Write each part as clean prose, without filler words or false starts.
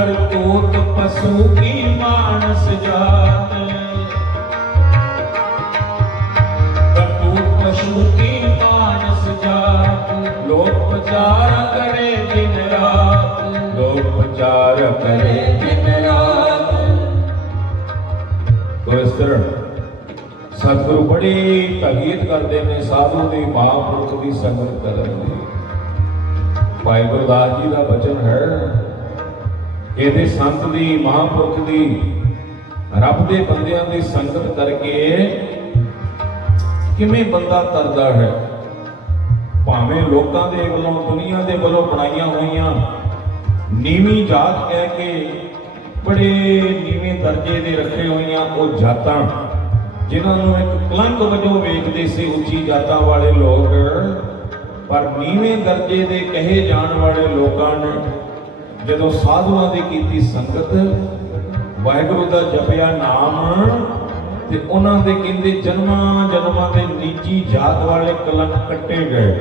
करतूत पशु की मानस जात, करतूत पशु की मानस जात, लोक प्रचार करे दिन रात, लोक प्रचार करे दिन रात। तो इस तरह सतगुरु बड़ी ताकीद करते हैं साधु की महापुरुष की संगत करने की। भाई गुरदास जी का वचन है, कहते संत की महापुरुष की रब के बंदियां की संगत करके किवें बंदा तरदा है। भावें लोकां दे वल्लों दुनिया दे वल्लों बनाईयां होईयां नीवी जात कह के बड़े नीवें दर्जे दे रखे होईयां वो जातां जिन्होंने एक कलंक वजों वेखते से उच्ची जातां वाले लोग, पर नीवें दर्जे दे कहे जाण वाले लोगों ने जदों साधुआं दी कीती संगत, वाहिगुरू दा जपिया नाम, ते उन्हां दे कहंदे जन्मां जन्मां दे नीची जात वाले कलंक कट्टे गए।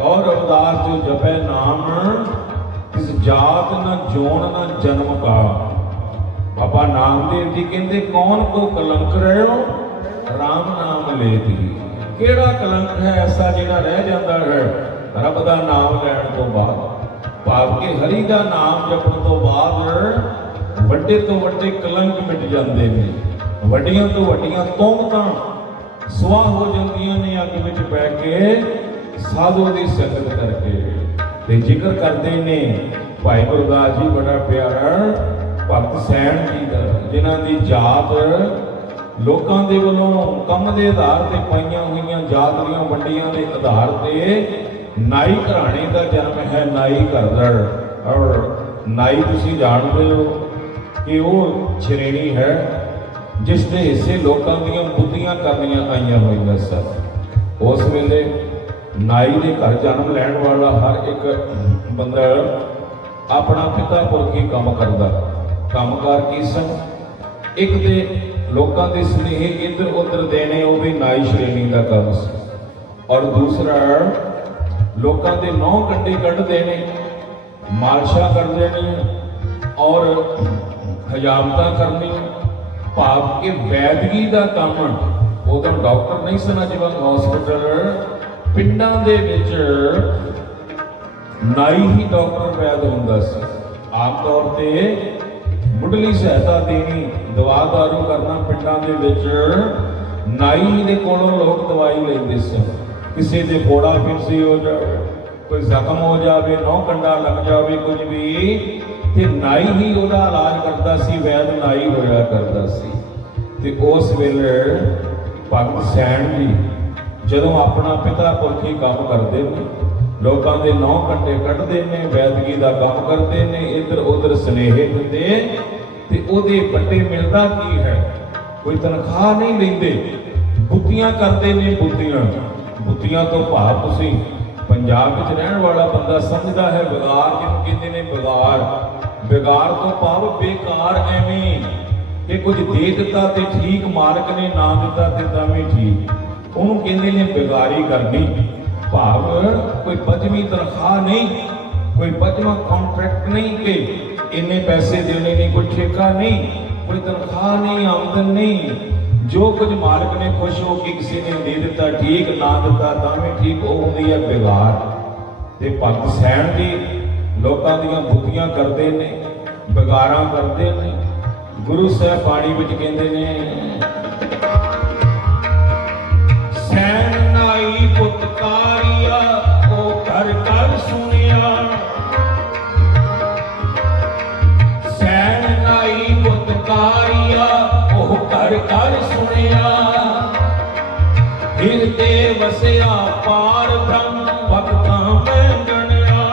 और रविदास जो जपे नाम, इस जात न जोन न जन्म का। बाबा नामदेव जी कहते कौन को कलंक रहे हो, राम नाम ले दी। केड़ा कलंक है ऐसा जिहड़ा रह जाता है रब का नाम लैण तो बाद, भाव के हरि का नाम जपण तो बाद वड्डे तो वड्डे कलंक मिट जाते हैं, वड्डियां तो वड्डियां तोहमतां सुआह हो जांदियां ने अग विच पै के साधु की संगत करके। ते जिक्र करते ने भाई गुरदास जी बड़ा प्यारा भगत सैन जी का, जिन्हां दी जात लोकां दे वल्लों कम दे आधार ते पाईयां होईयां जात दीयां वंडियां दे आधार ते नाई घराणे का जन्म है, नाई घरदड़। और नाई तुसीं जानदे हो कि वो श्रेणी है जिस दे हिस्से लोकां दीयां बुद्धियां करनियां आईयां होईयां सन। उस वेले नाई दे घर जन्म लैण वाला हर एक बंदा अपना पिता पुरखी काम करदा। कामकार की सन, एक दे लोकां दे स्नेह इधर उधर देने वो भी नाई श्रेणी का काम सी, और दूसरा लोकां दे नौ कंडे कढ़ देने, मालशा कर देने और हजामतां करनी। भाव के वैदगी का काम, उदों डॉक्टर नहीं सन, अजकल हॉस्पिटल पिंडां दे विच नाई ही डॉक्टर वैद हुंदा सी। आम तौर पर मुढ़ली सहायता देनी, दवा दारू करना पिंडां दे विच नाई दे कोलों लोग दवाई लैंदे सन। किसी दे फोड़ा फिरसी हो जाए, कोई जख्म हो जाए, नौ कंडा लग जाए, कुछ भी, ते नाई ही उहदा इलाज करता सी, वैद नाई होया करता सी। ते उस वेले भगत सैन जी जदों अपना पिता पुरखी काम करते हैं, लोगों के नौ कंडे कढ़ते हैं, वैदगी का काम करते हैं, इधर उधर स्नेह दिते, ते ओहदे बट्टे मिलता की है, कोई तनख्वाह नहीं लेंदे, बुद्धियां करते हैं। बुद्धियां बुद्धियां तो भाव तुसीं पंजाब विच रहण वाला बंदा समझदा है बिगाड़ जिहनूं कहंदे ने बिगाड़। बिगाड़ तो भाव बेकार, एवें कि कुछ दे दिता ते ठीक, मालक ने ना दिता ते तां ठीक, उहनूं कहंदे ने बिगाड़ी करनी। भाव कोई पचवीं तनख्वाह नहीं, कोई पचवां कॉन्ट्रैक्ट नहीं कि इन्ने पैसे देने नहीं, कोई ठेका नहीं, कोई तनख्वाह नहीं, आमदन नहीं। जो कुछ मालिक ने खुश हो कि किसी ने दे दिता ठीक, ना दिता तां ठीक, वो होंदी है बिगाड़। ते भगत सैन जी लोकां दीयां बुद्धियां करते ने, बिगाड़ां करते ने। गुरु साहब बाणी विच कहंदे ने, सैन नाई पुतकारिया ओ कर कर सुनिया, सैन नाई पुतकारिया ओ कर कर सुनिया, हिरदे वसिया पार ब्रह्म भगतां में गणिया,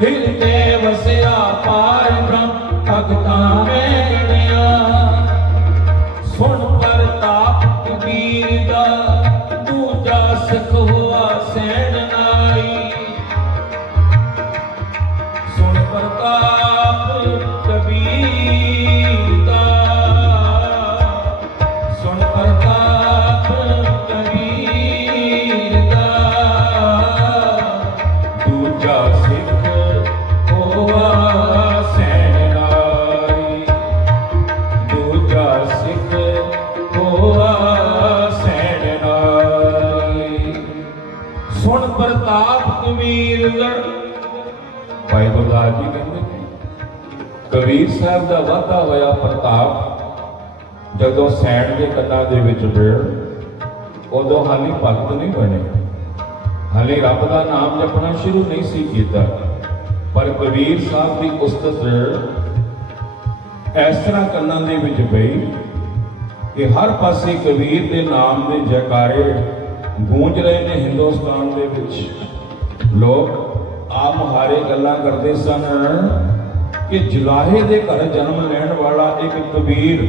हिरदे वसिया पार ब्रह्म भगतां में गणिया। सुन प्रताप कबीर दा दूजा सिख हुआ सैन नाई, सुन प्रताप कबीर दा, सुन प्रताप कबीर दा, दूजा सिख हुआ गुरदास जी कहते हैं कबीर साहब का वाधा होया प्रताप जदों सैन के कन्ना दे विच पिया उदों हाली भगत नहीं बने, हाले रब का नाम जपना शुरू नहीं सी कीता। पर कबीर साहब की उस्तत इस तरह कन्ना दे विच पई कि हर पासे कबीर के नाम के जयकारे गूंज रहे ने। हिंदुस्तान दे विच लोग आ मुहारे गल्लां करते सन कि जुलाहे दे घर जन्म लैण वाला एक कबीर,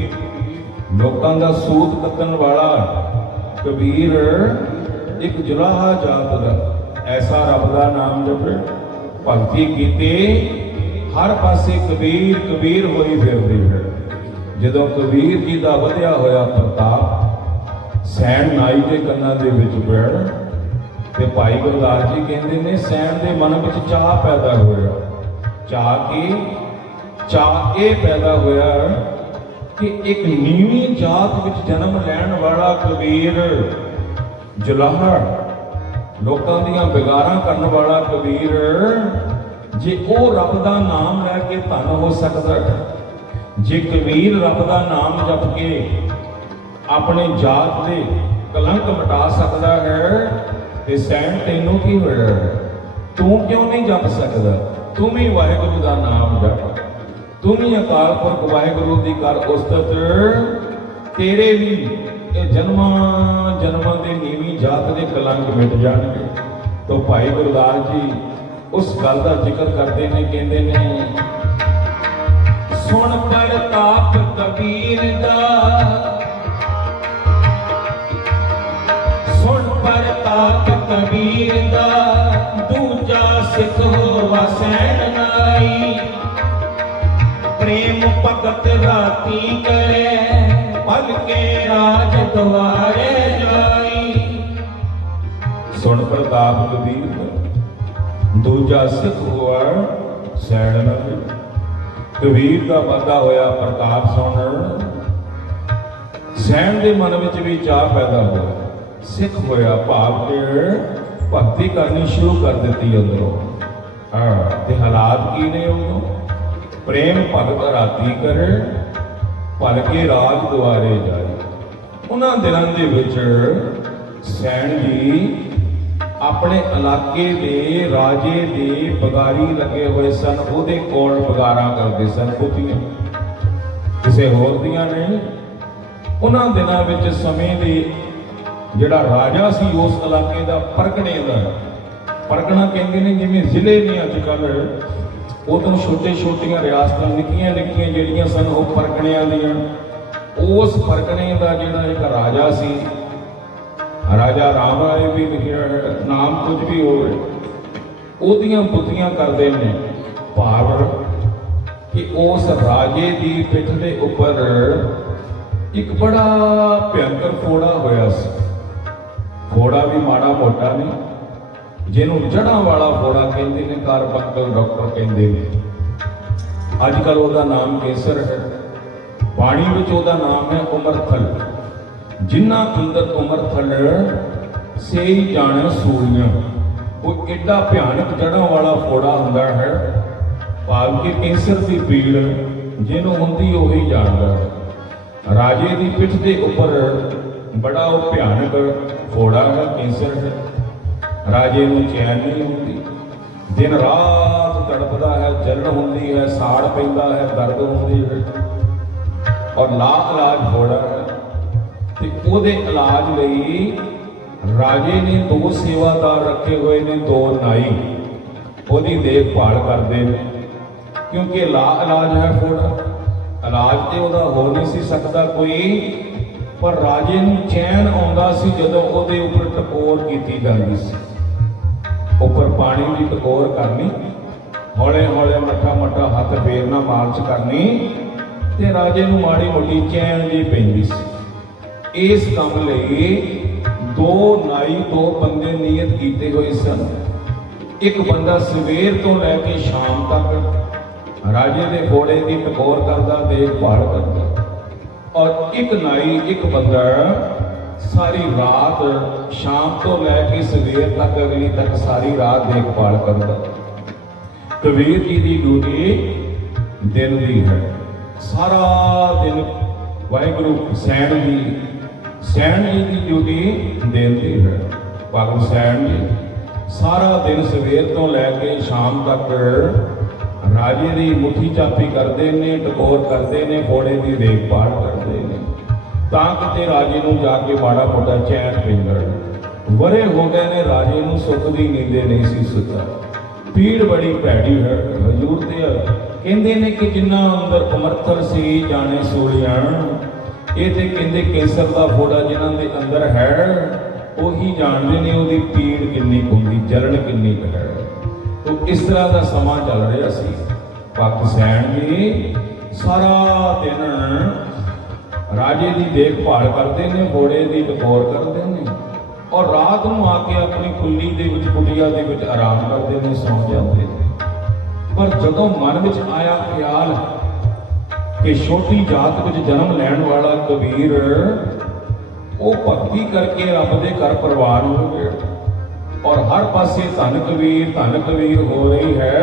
लोकां दा सूत कतन वाला कबीर एक जुलाहा जात दा, ऐसा रब दा नाम जपे भगती कीते हर पासे कबीर कबीर होई फिरदी है। जदों कबीर जी दा वधिया होया प्रताप सैन नाई के कन्ना दे विच पिया ते भाई गुरदास जी कहते ने सैन दे मन विच चाह पैदा होया। चाह ये पैदा होया कि एक नीवी जात विच जन्म लैण वाला कबीर जुलाहा, लोकां दियां बिगारां करन वाला कबीर, जे ओ रब दा नाम लैके धन हो सकदा है, जे कबीर रब दा नाम जप के अपने जात दे कलंक मिटा सकदा है ते सैन तैनूं की होया? तू क्यों नहीं जप सकदा? तू भी वाहिगुरू दा नाम जप, तू भी अकाल पुरख वाहिगुरू दी कर उस्तत, तेरे भी जन्मां जन्मां दे नीवी जात दे कलंक मिट जाणगे। तो भाई गुरदास जी उस गल का जिक्र करते हैं, कहते हैं सुन प्रताप कबीर दा, सुन प्रताप कबीर दा, दूजा सिख होवा सैन नाई, प्रेम भगत राती करे, पल के राज द्वारे जाई। सुन प्रताप कबीर दा, दूजा सिख होवा सैन नाई। कबीर का वादा होया प्रताप सुन, सैन के मन में भी चाह पैदा होया, सिख होया भाव के भक्ति करनी शुरू कर दी अंदरों। हाँ ते हालात की ने उदों? प्रेम भगत राती करे, भल के राज द्वारे जाए। उन्हां दिनां दे विच सैन जी अपने इलाके दे राजे दे बगारी लगे हुए सन, उहदे कोल बगारा करते सन, बुतियां किसी होर दियां नहीं। उन्हां दिनां विच समय दे जिहड़ा राजा सी उस इलाके दा परगणे दा, परगना कहंदे ने जिवें जिले ने अजकल, उदों छोटे छोटियां रियासतां निक्कियां निक्कियां जिहड़ियां सन वो परगणियां दियां। उस परगणे दा जिहड़ा एक राजा सी, राजा राम राय भी लिखिया है, नाम कुछ भी होवे, ओदियां बुतियां करदे ने भाव कि उस राजे की पिठ के उपर एक बड़ा भयंकर फोड़ा होया सी। फोड़ा भी माड़ा मोटा नहीं, जिन्हों जड़ा वाला फोड़ा कहते हैं, कारबंकल डॉक्टर कहते हैं। अजकल उसका नाम केसर है, पानी में उसका नाम है उमरथल। जिन्ना अंदर उमरथल से ही जाने सूलियां, वो एडा भयानक जड़ा वाला फोड़ा होंदा है, भाव के कैंसर की पीड़ जिन्हों होंदी उही जानदा है। राजे की पिठ के उपर बड़ा वो भयानक फोड़ा है, कैंसर है। राजे को चैन नहीं होती, दिन रात तड़पता है, जलन होती है, साड़ पैंदा है, दर्द होती है, और ला इलाज फोड़ा है। ते ओदे इलाज लई राजे ने दो सेवादार रखे हुए ने, दो नाई ओदी देखभाल करते हैं, क्योंकि ला इलाज है फोड़ा, इलाज तो वह हो नहीं सी सकता कोई। पर राजे नूं चैन आउंदा सी जदों ओदे उपर टकोर कीती जांदी सी, उपर पानी की टकोर करनी, हौले हौले मठा मठा हथ फेरना, मार्च करनी, ते राजे नूं माड़ी मोटी चैन जी पैंदी सी। इस काम लई दो नाई, दो बंदे नियत कीते हुए सन। एक बंदा सवेर तो लैके शाम तक राजे के घोड़े की टकोर करता, देखभाल करता, और एक नाई, एक बंदा सारी रात, शाम तो लैके सवेर तक, अगली तक सारी रात देखभाल करता। ਕਬੀਰ ਜੀ ਦੀ ਡਿਊਟੀ ਦਿਨ ਦੀ ਹੈ। ਸਾਰਾ ਦਿਨ ਵਾਹਿਗੁਰੂ ਸੈਣ ਜੀ ਦੀ ਡਿਊਟੀ ਦਿਨ ਦੀ ਹੈ। ਭਗਤ ਸੈਣ ਜੀ ਸਾਰਾ ਦਿਨ ਸਵੇਰ ਤੋਂ ਲੈ ਕੇ ਸ਼ਾਮ ਤੱਕ ਰਾਜੇ ਦੀ ਮੁੱਠੀ ਚਾਪੀ ਕਰਦੇ ਨੇ, ਟਕੋਰ ਕਰਦੇ ਨੇ, ਘੋੜੇ ਦੀ ਦੇਖਭਾਲ ਕਰਦੇ ਨੇ, ਤਾਂ ਕਿਤੇ ਰਾਜੇ ਨੂੰ ਜਾ ਕੇ ਮਾੜਾ ਮੋਟਾ ਚੈਨ ਪੈਂਦਾ। ਵਰੇ ਹੋ ਗਏ ਨੇ, ਰਾਜੇ ਨੂੰ ਸੁੱਖ ਦੀ ਨੀਂਦੇ ਨਹੀਂ ਸੀ ਸੁੱਤਾ। ਪੀੜ ਬੜੀ ਭੈੜੀ ਹੈ। ਹਜ਼ੂਰ ਤੇ ਕਹਿੰਦੇ ਨੇ ਕਿ ਜਿੰਨਾ ਅੰਦਰ ਅਮਰਥਰ ਸੀ ਜਾਣੇ ਸੋਲਿਆ, ਇਹ ਤੇ ਕਹਿੰਦੇ ਕੇਸਰ ਦਾ ਫੋੜਾ ਜਿਨ੍ਹਾਂ ਦੇ ਅੰਦਰ ਹੈ ਉਹੀ ਜਾਣਦੇ ਨੇ ਉਹਦੀ ਪੀੜ ਕਿੰਨੀ ਹੁੰਦੀ, ਜਲਣ ਕਿੰਨੀ ਹੈ। ਤੋ ਇਸ ਤਰ੍ਹਾਂ ਦਾ ਸਮਾਂ ਚੱਲ ਰਿਹਾ ਸੀ। ਭਗਤ ਸੈਣ ਜੀ ਸਾਰਾ ਦਿਨ ਰਾਜੇ ਦੀ ਦੇਖਭਾਲ ਕਰਦੇ ਨੇ, ਘੋੜੇ ਦੀ ਟਕੋਰ ਕਰਦੇ ਨੇ, ਔਰ ਰਾਤ ਨੂੰ ਆ ਕੇ ਆਪਣੀ ਕੁੱਲੀ ਦੇ ਵਿੱਚ, ਕੁਟੀਆ ਦੇ ਵਿੱਚ ਆਰਾਮ ਕਰਦੇ ਨੇ, ਸੌਂ ਜਾਂਦੇ ਨੇ। ਪਰ ਜਦੋਂ ਮਨ ਵਿੱਚ ਆਇਆ ਖਿਆਲ ਕਿ ਛੋਟੀ ਜਾਤ ਵਿੱਚ ਜਨਮ ਲੈਣ ਵਾਲਾ ਕਬੀਰ ਉਹ ਭਗਤੀ ਕਰਕੇ ਰੱਬ ਦੇ ਘਰ ਪ੍ਰਵਾਨ ਹੋ ਗਏ, ਔਰ ਹਰ ਪਾਸੇ ਧੰਨ ਕਬੀਰ ਹੋ ਰਹੀ ਹੈ,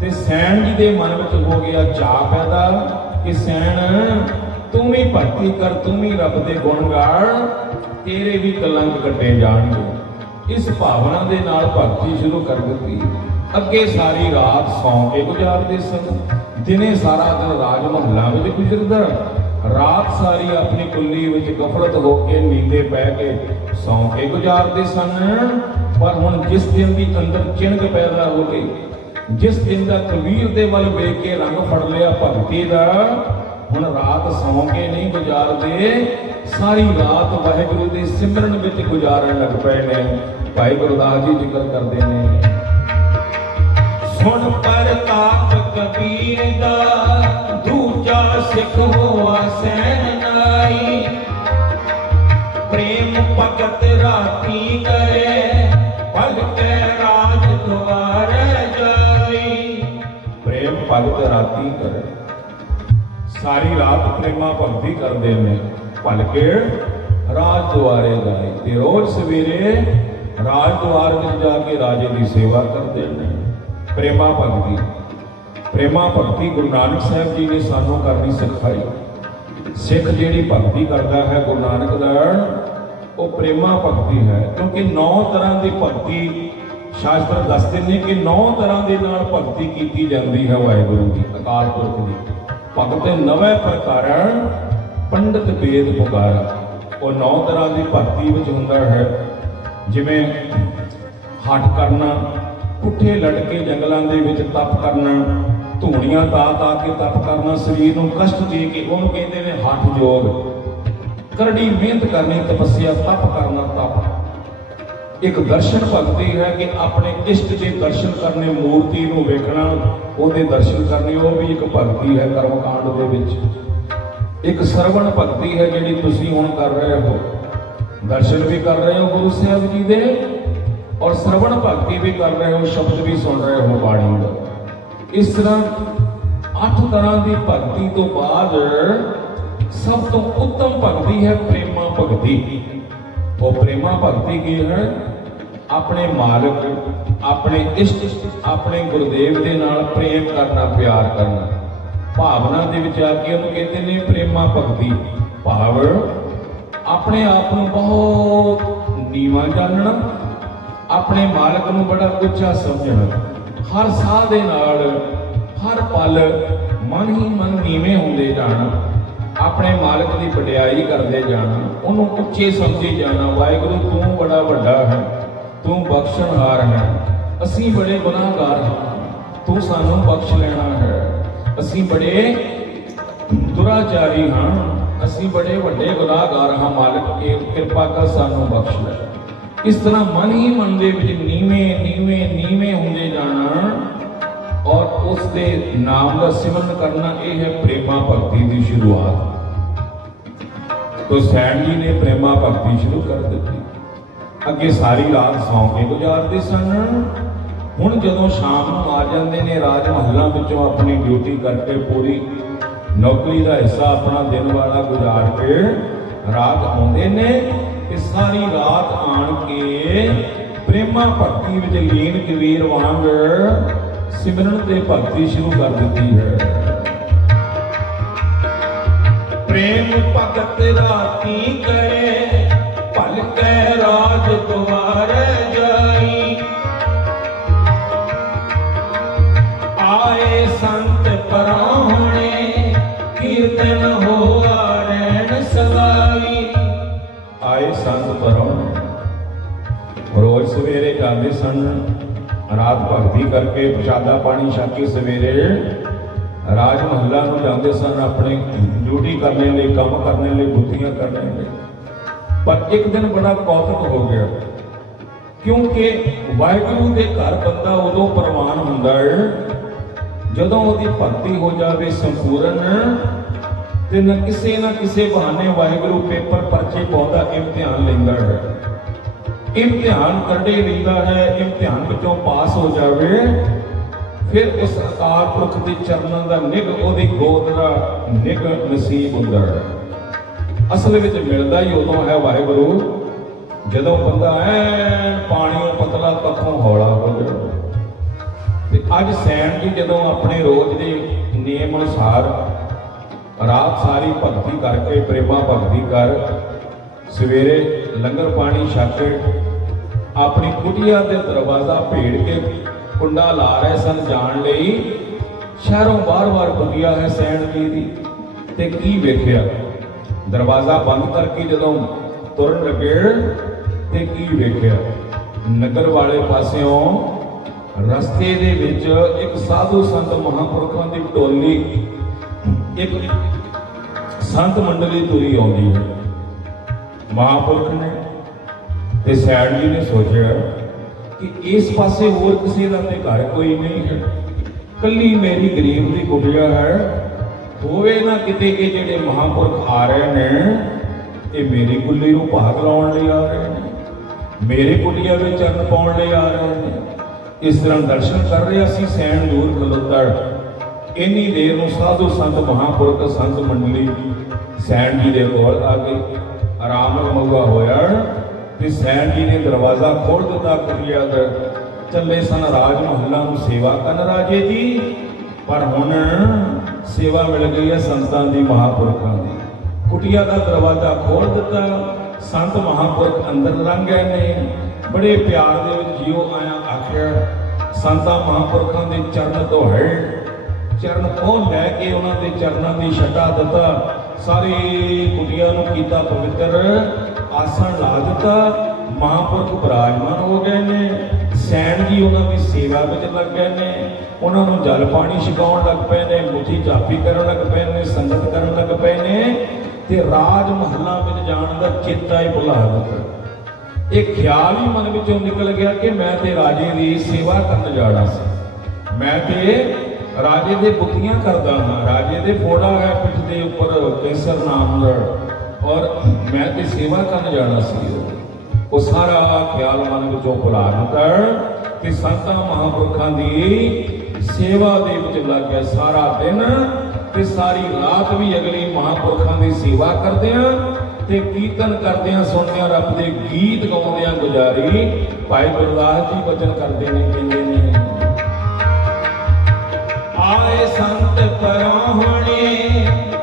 ਤੇ ਸੈਣ ਜੀ ਦੇ ਮਨ ਵਿੱਚ ਹੋ ਗਿਆ ਚਾਅ ਪੈਦਾ ਕਿ ਸੈਣ ਤੂੰ ਵੀ ਭਗਤੀ ਕਰ, ਤੂੰ ਵੀ ਰੱਬ ਦੇ ਗੁਣ ਗਾੜ, ਤੇਰੇ ਵੀ ਕਲੰਕ ਕੱਟੇ ਜਾਣਗੇ। ਇਸ ਭਾਵਨਾ ਦੇ ਨਾਲ ਭਗਤੀ ਸ਼ੁਰੂ ਕਰ ਦਿੱਤੀ। ਅੱਗੇ ਸਾਰੀ ਰਾਤ ਸੌਂ ਕੇ ਗੁਜ਼ਾਰਦੇ ਸਨ, ਦਿਨੇ ਸਾਰਾ ਦਿਨ ਰਾਜ ਮਹੱਲਾ ਵਿੱਚ ਗੁਜ਼ਰਦਾ, ਰਾਤ ਸਾਰੀ ਆਪਣੀ ਕੁੱਲੀ ਵਿੱਚ ਗਫਲਤ ਹੋ ਕੇ ਨੀਂਦੇ ਪੈ ਕੇ ਸੌਂ ਕੇ ਗੁਜ਼ਾਰਦੇ ਸਨ। ਪਰ ਹੁਣ ਜਿਸ ਦਿਨ ਦੀ ਅੰਦਰ ਚਿਣਗ ਪੈਦਾ ਹੋ ਗਈ, ਜਿਸ ਦਿਨ ਦਾ ਕਬੀਰ ਦੇ ਵੱਲ ਵੇਖ ਕੇ ਰੰਗ ਫੜ ਲਿਆ ਭਗਤੀ ਦਾ, ਹੁਣ ਰਾਤ ਸੌਂ ਕੇ ਨਹੀਂ ਗੁਜ਼ਾਰਦੇ, ਸਾਰੀ ਰਾਤ ਵਾਹਿਗੁਰੂ ਦੇ ਸਿਮਰਨ ਵਿੱਚ ਗੁਜ਼ਾਰਨ ਲੱਗ ਪਏ ਨੇ। ਭਾਈ ਗੁਰਦਾਸ ਜੀ ਜ਼ਿਕਰ ਕਰਦੇ ਨੇ, ਸੁਣ ਪ੍ਰਤਾਪ ਕਬੀਰ ਦਾ ਦੂਜਾ ਸਿੱਖ ਹੋਆ ਸੈਣ ਨਾਈ, ਪ੍ਰੇਮ ਭਗਤ ਰਾਤੀ ਕਰੇ ਪਲ ਕੇ ਰਾਜ ਦੁਆਰ ਜਾਈ। ਪ੍ਰੇਮ ਭਗਤ ਰਾਤੀ ਕਰੇ, ਸਾਰੀ ਰਾਤ ਪ੍ਰੇਮਾ ਭਗਤੀ ਕਰਦੇ ਨੇ, ਭਲ ਕੇ ਰਾਜ ਦੁਆਰੇ ਜਾਏ, ਤੇ ਰੋਜ਼ ਸਵੇਰੇ ਰਾਜ ਦੁਆਰ ਵਿੱਚ ਜਾ ਕੇ ਰਾਜੇ ਦੀ ਸੇਵਾ ਕਰਦੇ ਨੇ। ਪ੍ਰੇਮਾ ਭਗਤੀ ਗੁਰੂ ਨਾਨਕ ਸਾਹਿਬ ਜੀ ਨੇ ਸਾਨੂੰ ਕਰਨੀ ਸਿਖਾਈ। ਸਿੱਖ ਜਿਹੜੀ ਭਗਤੀ ਕਰਦਾ ਹੈ ਗੁਰੂ ਨਾਨਕ ਦਾ, ਉਹ ਪ੍ਰੇਮਾ ਭਗਤੀ ਹੈ। ਕਿਉਂਕਿ 9 ਤਰ੍ਹਾਂ ਦੀ ਭਗਤੀ ਸ਼ਾਸਤਰ ਦੱਸਦੇ ਨੇ ਕਿ 9 ਤਰ੍ਹਾਂ ਦੇ ਨਾਲ ਭਗਤੀ ਕੀਤੀ ਜਾਂਦੀ ਹੈ ਵਾਹਿਗੁਰੂ ਦੀ, ਅਕਾਲ ਪੁਰਖ ਦੀ। ਭਗਤ ਨਵੇਂ ਪ੍ਰਕਾਰਨ ਪੰਡਤ ਵੇਦ ਪੁਕਾਰਾ, ਉਹ 9 ਤਰ੍ਹਾਂ ਦੀ ਭਗਤੀ ਵਿੱਚ ਹੁੰਦਾ ਹੈ। ਜਿਵੇਂ ਹੱਠ ਕਰਨਾ, ਪੁੱਠੇ ਲੜ ਕੇ ਜੰਗਲਾਂ ਦੇ ਵਿੱਚ ਤਪ ਕਰਨਾ, ਧੂਣੀਆਂ ਤਾ ਕੇ ਤਪ ਕਰਨਾ, ਸਰੀਰ ਨੂੰ ਕਸ਼ਟ ਦੇ ਕੇ, ਉਹਨੂੰ ਕਹਿੰਦੇ ਨੇ ਹੱਠ ਯੋਗ। ਕਰੜੀ ਮਿਹਨਤ ਕਰਨੀ, ਤਪੱਸਿਆ, ਤਪ ਕਰਨਾ, ਤਪ। ਇੱਕ ਦਰਸ਼ਨ ਭਗਤੀ ਹੈ ਕਿ ਆਪਣੇ ਇਸ਼ਟ ਦੇ ਦਰਸ਼ਨ ਕਰਨੇ, ਮੂਰਤੀ ਨੂੰ ਵੇਖਣਾ, ਉਹਦੇ ਦਰਸ਼ਨ ਕਰਨੇ, ਉਹ ਵੀ ਇੱਕ ਭਗਤੀ ਹੈ ਕਰਮ ਕਾਂਡ ਦੇ ਵਿੱਚ। ਇੱਕ ਸਰਵਣ ਭਗਤੀ ਹੈ ਜਿਹੜੀ ਤੁਸੀਂ ਹੁਣ ਕਰ ਰਹੇ ਹੋ, ਦਰਸ਼ਨ ਵੀ ਕਰ ਰਹੇ ਹੋ ਗੁਰੂ ਸਾਹਿਬ ਜੀ ਦੇ, ਔਰ ਸਰਵਣ ਭਗਤੀ ਵੀ ਕਰ ਰਹੇ ਹੋ, ਸ਼ਬਦ ਵੀ ਸੁਣ ਰਹੇ ਹੋ ਬਾਣੀ ਦਾ। ਇਸ ਤਰ੍ਹਾਂ 8 ਤਰ੍ਹਾਂ ਦੀ ਭਗਤੀ ਤੋਂ ਬਾਅਦ ਸਭ ਤੋਂ ਉੱਤਮ ਭਗਤੀ ਹੈ ਪ੍ਰੇਮਾ ਭਗਤੀ। ਉਹ ਪ੍ਰੇਮਾ ਭਗਤੀ ਕੀ ਹੈ? ਆਪਣੇ ਮਾਲਕ, ਆਪਣੇ ਇਸ਼ਟ, ਆਪਣੇ ਗੁਰਦੇਵ ਦੇ ਨਾਲ ਪ੍ਰੇਮ ਕਰਨਾ, ਪਿਆਰ ਕਰਨਾ, ਭਾਵਨਾ ਦੇ ਵਿੱਚ ਆ ਕੇ ਉਹਨੂੰ ਕਹਿੰਦੇ ਨੇ ਪ੍ਰੇਮਾ ਭਗਤੀ। ਭਾਵ ਆਪਣੇ ਆਪ ਨੂੰ ਬਹੁਤ ਨੀਵਾਂ ਜਾਣਨਾ, ਆਪਣੇ ਮਾਲਕ ਨੂੰ ਬੜਾ ਉੱਚਾ ਸਮਝਣਾ, ਹਰ ਸਾਹ ਦੇ ਨਾਲ ਹਰ ਪਲ ਮਨ ਹੀ ਮਨ ਨੀਵੇਂ ਹੁੰਦੇ ਜਾਣਾ, ਆਪਣੇ ਮਾਲਕ ਦੀ ਵਡਿਆਈ ਕਰਦੇ ਜਾਣਾ, ਉਹਨੂੰ ਉੱਚੇ ਸਮਝੀ ਜਾਣਾ। ਵਾਹਿਗੁਰੂ ਤੂੰ ਬੜਾ ਵੱਡਾ ਹੈ, ਤੂੰ ਬਖਸ਼ਣਹਾਰ ਹੈ, ਅਸੀਂ ਬੜੇ ਗੁਨਾਹਗਾਰ ਹਾਂ, ਤੂੰ ਸਾਨੂੰ ਬਖਸ਼ ਲੈਣਾ ਹੈ, ਅਸੀਂ ਬੜੇ ਦੁਰਾਚਾਰੀ ਹਾਂ, ਅਸੀਂ ਬੜੇ ਵੱਡੇ ਗੁਨਾਹਗਾਰ ਹਾਂ, ਮਾਲਕ ਕਿਰਪਾ ਕਰ ਸਾਨੂੰ ਬਖਸ਼ ਲੈ। ਇਸ ਤਰ੍ਹਾਂ ਮਨ ਹੀ ਮਨ ਦੇ ਵਿੱਚ ਨੀਵੇਂ ਹੁੰਦੇ ਜਾਣਾ, ਔਰ ਉਸ ਦੇ ਨਾਮ ਦਾ ਸਿਮਰਨ ਕਰਨਾ, ਇਹ ਹੈ ਪ੍ਰੇਮਾ ਭਗਤੀ ਦੀ ਸ਼ੁਰੂਆਤ। ਤੋ ਸੈਣ ਜੀ ਨੇ ਪ੍ਰੇਮਾ ਭਗਤੀ ਸ਼ੁਰੂ ਕਰ ਦਿੱਤੀ। ਅੱਗੇ ਸਾਰੀ ਰਾਤ ਸੌਂ ਕੇ ਗੁਜ਼ਾਰਦੇ ਸਨ। ਹੁਣ ਜਦੋਂ ਸ਼ਾਮ ਨੂੰ ਆ ਜਾਂਦੇ ਨੇ ਰਾਜ ਮਹੱਲਾ ਵਿੱਚੋਂ ਆਪਣੀ ਡਿਊਟੀ ਕਰਕੇ, ਪੂਰੀ ਨੌਕਰੀ ਦਾ ਹਿੱਸਾ ਆਪਣਾ ਦਿਨ ਵਾਲਾ ਗੁਜ਼ਾਰ ਕੇ ਰਾਤ ਆਉਂਦੇ ਨੇ, ਤੇ ਸਾਰੀ ਰਾਤ ਆਣ ਕੇ ਪ੍ਰੇਮਾ ਭਗਤੀ ਵਿੱਚ ਲੀਨ ਕਬੀਰ ਵਾਂਗ सिमरन ते भक्ति शुरू कर दी है। प्रेम भगत राती करे भल के राज द्वारे जाई। आए संत पराहुणे कीर्तन होआ रैन सगाई। आए संत पराहुणे रोज सवेरे जाते सन, रात भगती करके प्रसादा पानी छक के सवेरे राज महला ਨੂੰ ਜਾਂਦੇ ਸਨ अपने ड्यूटी करने लिए, काम करने लिए, बुद्धियां करने लिए। पर एक दिन बड़ा कौतुक हो गया, क्योंकि वाहिगुरू के घर बंदा उदों प्रवान हुंदा है जदों उहदी भगती हो जाए संपूर्ण, ते न किसे बहाने वाहिगुरू पेपर परचे पाउंदा, इम्तिहान लैंदा है, इम्तिहान कढ़े लैंदा है, इम्तिहान विचों पास हो जाए, फिर उस अकाल पुरख के चरणों का निग उहदी गोद का निग नसीब हुंदा है। असल विच मिलदा ही उदों है वाहिगुरू जदों बंदा ऐन पानियों पतला कखों हौला हो जाए। अज सैन जी जदों अपने रोज के नियम अनुसार रात सारी भगती करके प्रेमा भगती कर सवेरे लंगर पानी छक अपनी कुटिया के दरवाजा भेड़ के कुंडा ला रहे सन जान लई। शहरों बार कुटिया है सैन जी दी, ते की वेख्या दरवाजा बंद करके जदों तुरन लगे ते की वेख्या नगर वाले पासियों रस्ते दे विच एक साधु संत महापुरखों की टोली, एक संत मंडली तुरी आउंदी है। महापुरख ने ते सैन जी ने सोचा कि इस पासे होर किसी का ते घर कोई नहीं है, कली मेरी गरीब की कुटिया है, होवे ना किते के जेडे महापुरख आ रहे हैं ये मेरी कुली नूं भाग लाउण लई आ रहे हैं, मेरे कुटिया में चरण पाउण लई आ रहे हैं। इस तरह दर्शन कर रहे असीं सैन दूर खलोता। इन्नी देर नूं साधु संत महापुरख संत मंडली सैन जी दे कोल आ गई। आराम मौका होया कि सैन जी ने दरवाजा खोल दिता कुटिया का। चले सन राज महला नूं सेवा करन राजे जी, पर हुण सेवा मिल गई है संतां दी महापुरखां दी। कुटिया का दरवाजा खोल दिता, संत महापुरख अंदर लंघ गए ने। बड़े प्यार दे विच जियो आया आख्या संतां महापुरखां दे चरण तो है, चरण खोल लैके उन्हां दे चरणां दी छटा दिता। सारी कुटिया नूं कीता पवित्र, आसन ला दिता। महापुरख विराजमान हो गए ने। सैन जी उन्होंने सेवा में लग गए ने, उन्होंने जल पानी छकाउण लग पे ने, मुठी जापी करन लग पे ने, संगत करन लग पे ने, ते राज महलों में जाण दा चेता ही भुला दिता। एक ख्याल ही मन विचों निकल गया कि मैं ते राजे की सेवा करन जाना सी। मैं ते राजे दे बुतियां करदा हां, राजे दे फोड़ा है पिठ दे उपर केसर नाम दा, और मैं ते सेवा करन जाना सी। वो सारा ख्याल मन विचों भुला दिता कि संतां महापुरखां दी सेवा दे विच लग गया सारा दिन, ते सारी रात भी अगली महापुरखां दी सेवा करदियां ते कीर्तन करदियां सुनदियां रब दे गीत गाउंदियां गुजारी। भाई गुरदास जी वचन करदे ने, कहंदे ने आए संत पराहुणे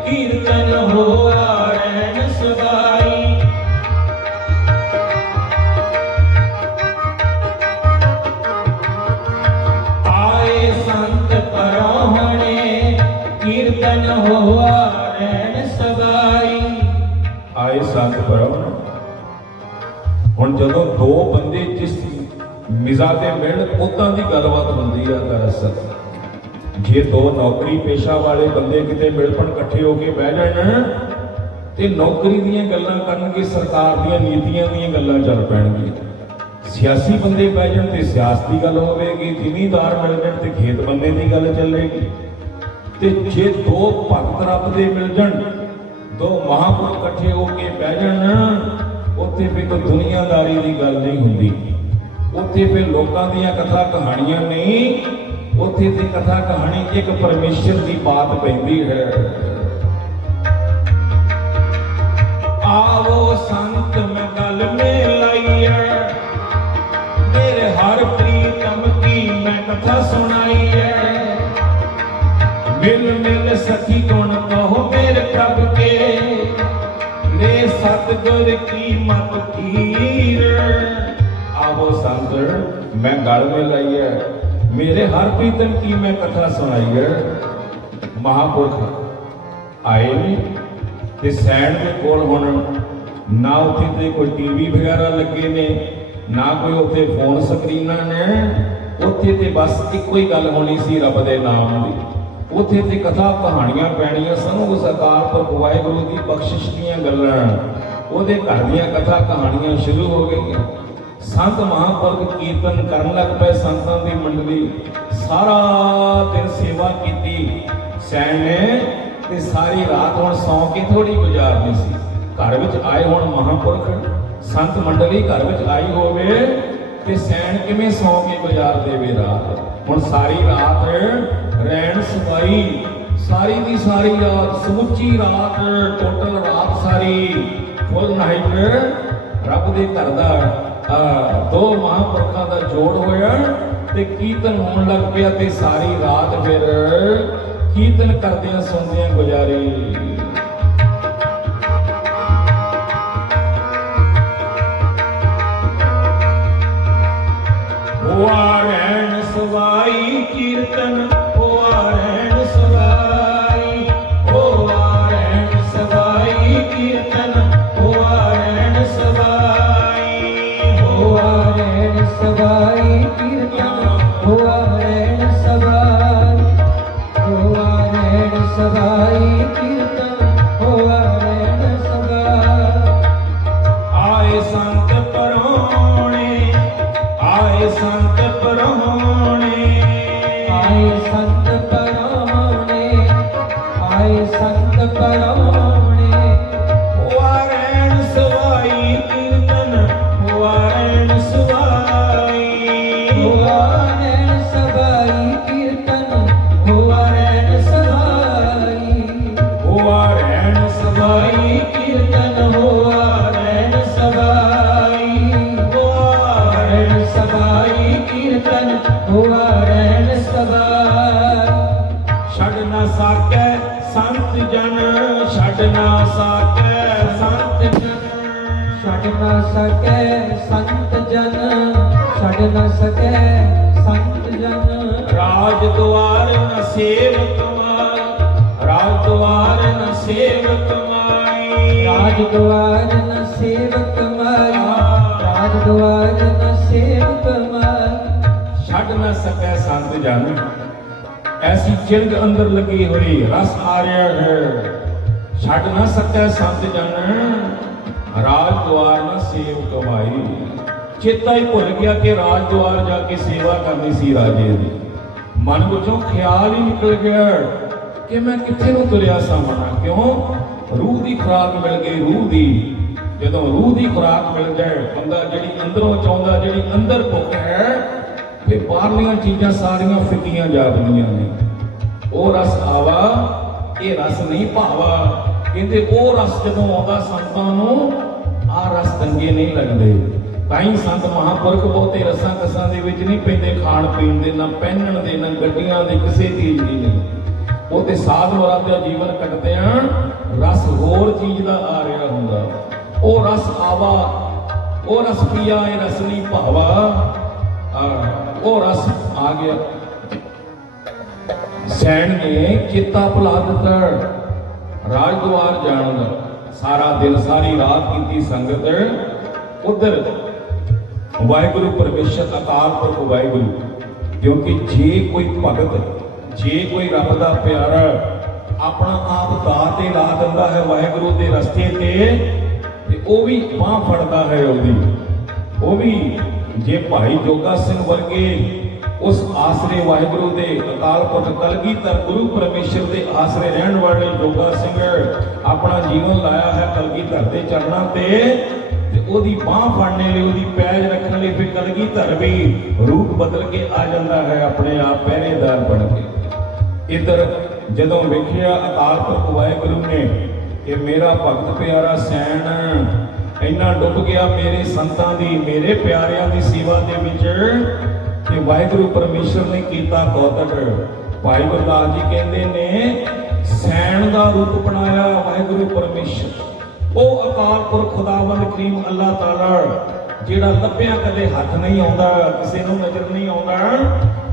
कीर्तन होआ रैन सगाई। आए संत पराहुणे कीर्तन होआ रैन सगाई। आए संत पराहुणे हुण जदों दो बंदे जिस मिजा ते मिलन उदां दी गलबात हुंदी है। दरअसल जे दो नौकरी पेशा वाले बंदे किते मिलपण इकट्ठे होके बह जाण ते नौकरी दीयां गल्लां करनगे, सरकार दीयां नीतियां दीयां गल्लां चल पैणगीਆਂ। सियासी बंदे बह जाण ते सियासत दी गल होवेगी, जिमीदार मिल जाण ते खेत बंदे दी गल चलेगी। ते जे दो भगत रब दे मिल जाण, दो महापुरख इकट्ठे होके बह जाण, उत्थे फिर कोई दुनियादारी दी गल नहीं हुंदी। उत्थे फिर लोकां दीयां कथा कहानियां नहीं, उत्थे दी कथा कहानी एक परमेश्वर की बात पैंदी है। आवो संत मैं गल में लाइए, मेरे हर प्रीतम की मैं कथा सुनाई है। सतगुर की मत कीर। आवो संत मैं गल में लाई है, मेरे हर प्रीतम की मैं कथा सुनाई है। महापुरख आए ने ते सैन के कोल हुण ना उत्थे ते कोई टीवी वगैरह लगे ने, ना कोई उत्थे फोन स्क्रीनां ने। उत्थे ते बस इक्को ही गल होनी सी रब दे नाम दी। उत्थे ते कथा कहानियां पैणियां सन उस अकाल पुरख वाहिगुरू दी बख्शिश दीयां गल्लां। ओहदे घर दीयां कथा कहानियां शुरू हो गईयां। संत महापुरख कीर्तन करन लग पे, संतां दी मंडली सारा दिन सेवा कीती सैन ने ते सारी रात हुण सौ के थोड़ी गुजारनी सी। घर विच आए हुण महापुरख संत मंडली घर विच आई होवे ते सैन किवें सौ के गुजार देवे रात। हुण सारी रात रैन सफाई, सारी दी सारी रात, समूची रात, टोटल रात सारी फुल नाइट रब दे घर दा दो महापुरखां दा जोड़ होया ते कीर्तन होण लग पिया ते सारी रात फिर कीर्तन करदियां सुनदियां गुजारी। हुआ रैन सवाई कीर्तन, हुआ रैन सवाई, हुआ रैन सवाई कीर्तन, हुआ रैन सवाई, हुआ रैन सवाई कीर्तन, हुआ रैन सवाई, हुआ रैन सवाई कीर्तन, हुआ रैन सवाई। आए संत परौणे, आए संत परौणे, आए संत परौणे, आए संत परौणे। हुआ रैन सवाई कीर्तन, हुआ रैन सवाई, हुआ रैन सवाई कीर्तन, हुआ रैन सवाई, हुआ रैन सवाई कीर्तन, हुआ रैन सवाई, हुआ रैन सवाई कीर्तन, हुआ रैन सवाई। छड़ ना साकै संत जन, छड़ ना साकै संत जन, छड़ ना सकै संत जन, छड़ ना सकै संत जन। राज द्वार न सेवक माई, राज द्वार न सेवक माई, राज द्वार न सेवक माई, राज द्वार न सेवक माई। छड़ न सकै संत जन, ऐसी चिंग अंदर लगी हुई रस आ रहा है। छड़ न सकै संत जन, राज द्वार न सेव कमाई। चेता ही भुल गया कि राज द्वार जाके सेवा करनी सी राजे दी। मन विचों ख्याल ही निकल गया कि मैं कित्थे नूं तुरिया सामना। क्यों? रूह की खुराक मिल गई। रूह की जदों रूह की खुराक मिल जाए बंदा जिहड़ी अंदरों चाहुंदा, जिहड़ी अंदर भुख है, फिर बाहरलियां चीज़ां सारियां फिक्कियां जापदियां ने। वो रस आवा, ये रस नहीं भावा। कहते वो रस जदों आउंदा संतां नूं, आ रस चंगे नहीं लगदे। ताई संत महापुरख बहुते रसां कसां दे विच नहीं पैंदे, खाण पीण दे, ना पहनण दे, ना गड्डियां दे, किसी चीज़ दी नहीं। वो ते साध मुराद दा जीवन कटदे रस होर चीज़ दा आ रहा हुंदा। वो रस आवा, वो रस पिया, ये रस नहीं भावा। वो रस आ गया। सैन ने चेता भुला दिता राजद्वार जाण दा। सारा दिन सारी रात की संगत उधर वाहिगुरु परमेश्वर अकाल पुरख वाहिगुरु। क्योंकि जे कोई भगत, जे कोई रब दा प्यारा अपना आप दार ते ला दिंदा है वाहिगुरु दे रस्ते ते वो भी बांह फड़दा है। वो भी जे भाई जोगा सिंह वर्गे उस आसरे वाहिगुरु दे अकाल पुरख कलगीधर गुरु परमेश्वर दे आसरे रहने वाले जोगा सिंह अपना जीवन लाया है कलगीधर दे चरणों ते ओदी बांह फड़ने लिए, ओदी पैज रखने लिए फिर कलगीधर भी रूप बदल के आ जाता है अपने आप पहरेदार बन के। इधर जदों वेखिया अकाल पुरख वाहिगुरु ने कि मेरा भगत प्यारा सैन इन्ना डुब गया मेरे संतां दी, मेरे प्यारियां दी सेवा दे विच, कि वाहिगुरु परमेश्वर ने कीता कौतक। भाई गुरदास जी कहते ने सैन का रूप बनाया वाहिगुरु परमेश्वर। ਉਹ ਅਕਾਲ ਪੁਰਖ ਖੁਦਾਵੰਦ ਕਰੀਮ ਅੱਲਾਹ ਤਾਲਾ ਜਿਹੜਾ ਲੱਭਿਆ ਕਦੇ ਹੱਥ ਨਹੀਂ ਆਉਂਦਾ, ਕਿਸੇ ਨੂੰ ਨਜ਼ਰ ਨਹੀਂ ਆਉਂਦਾ,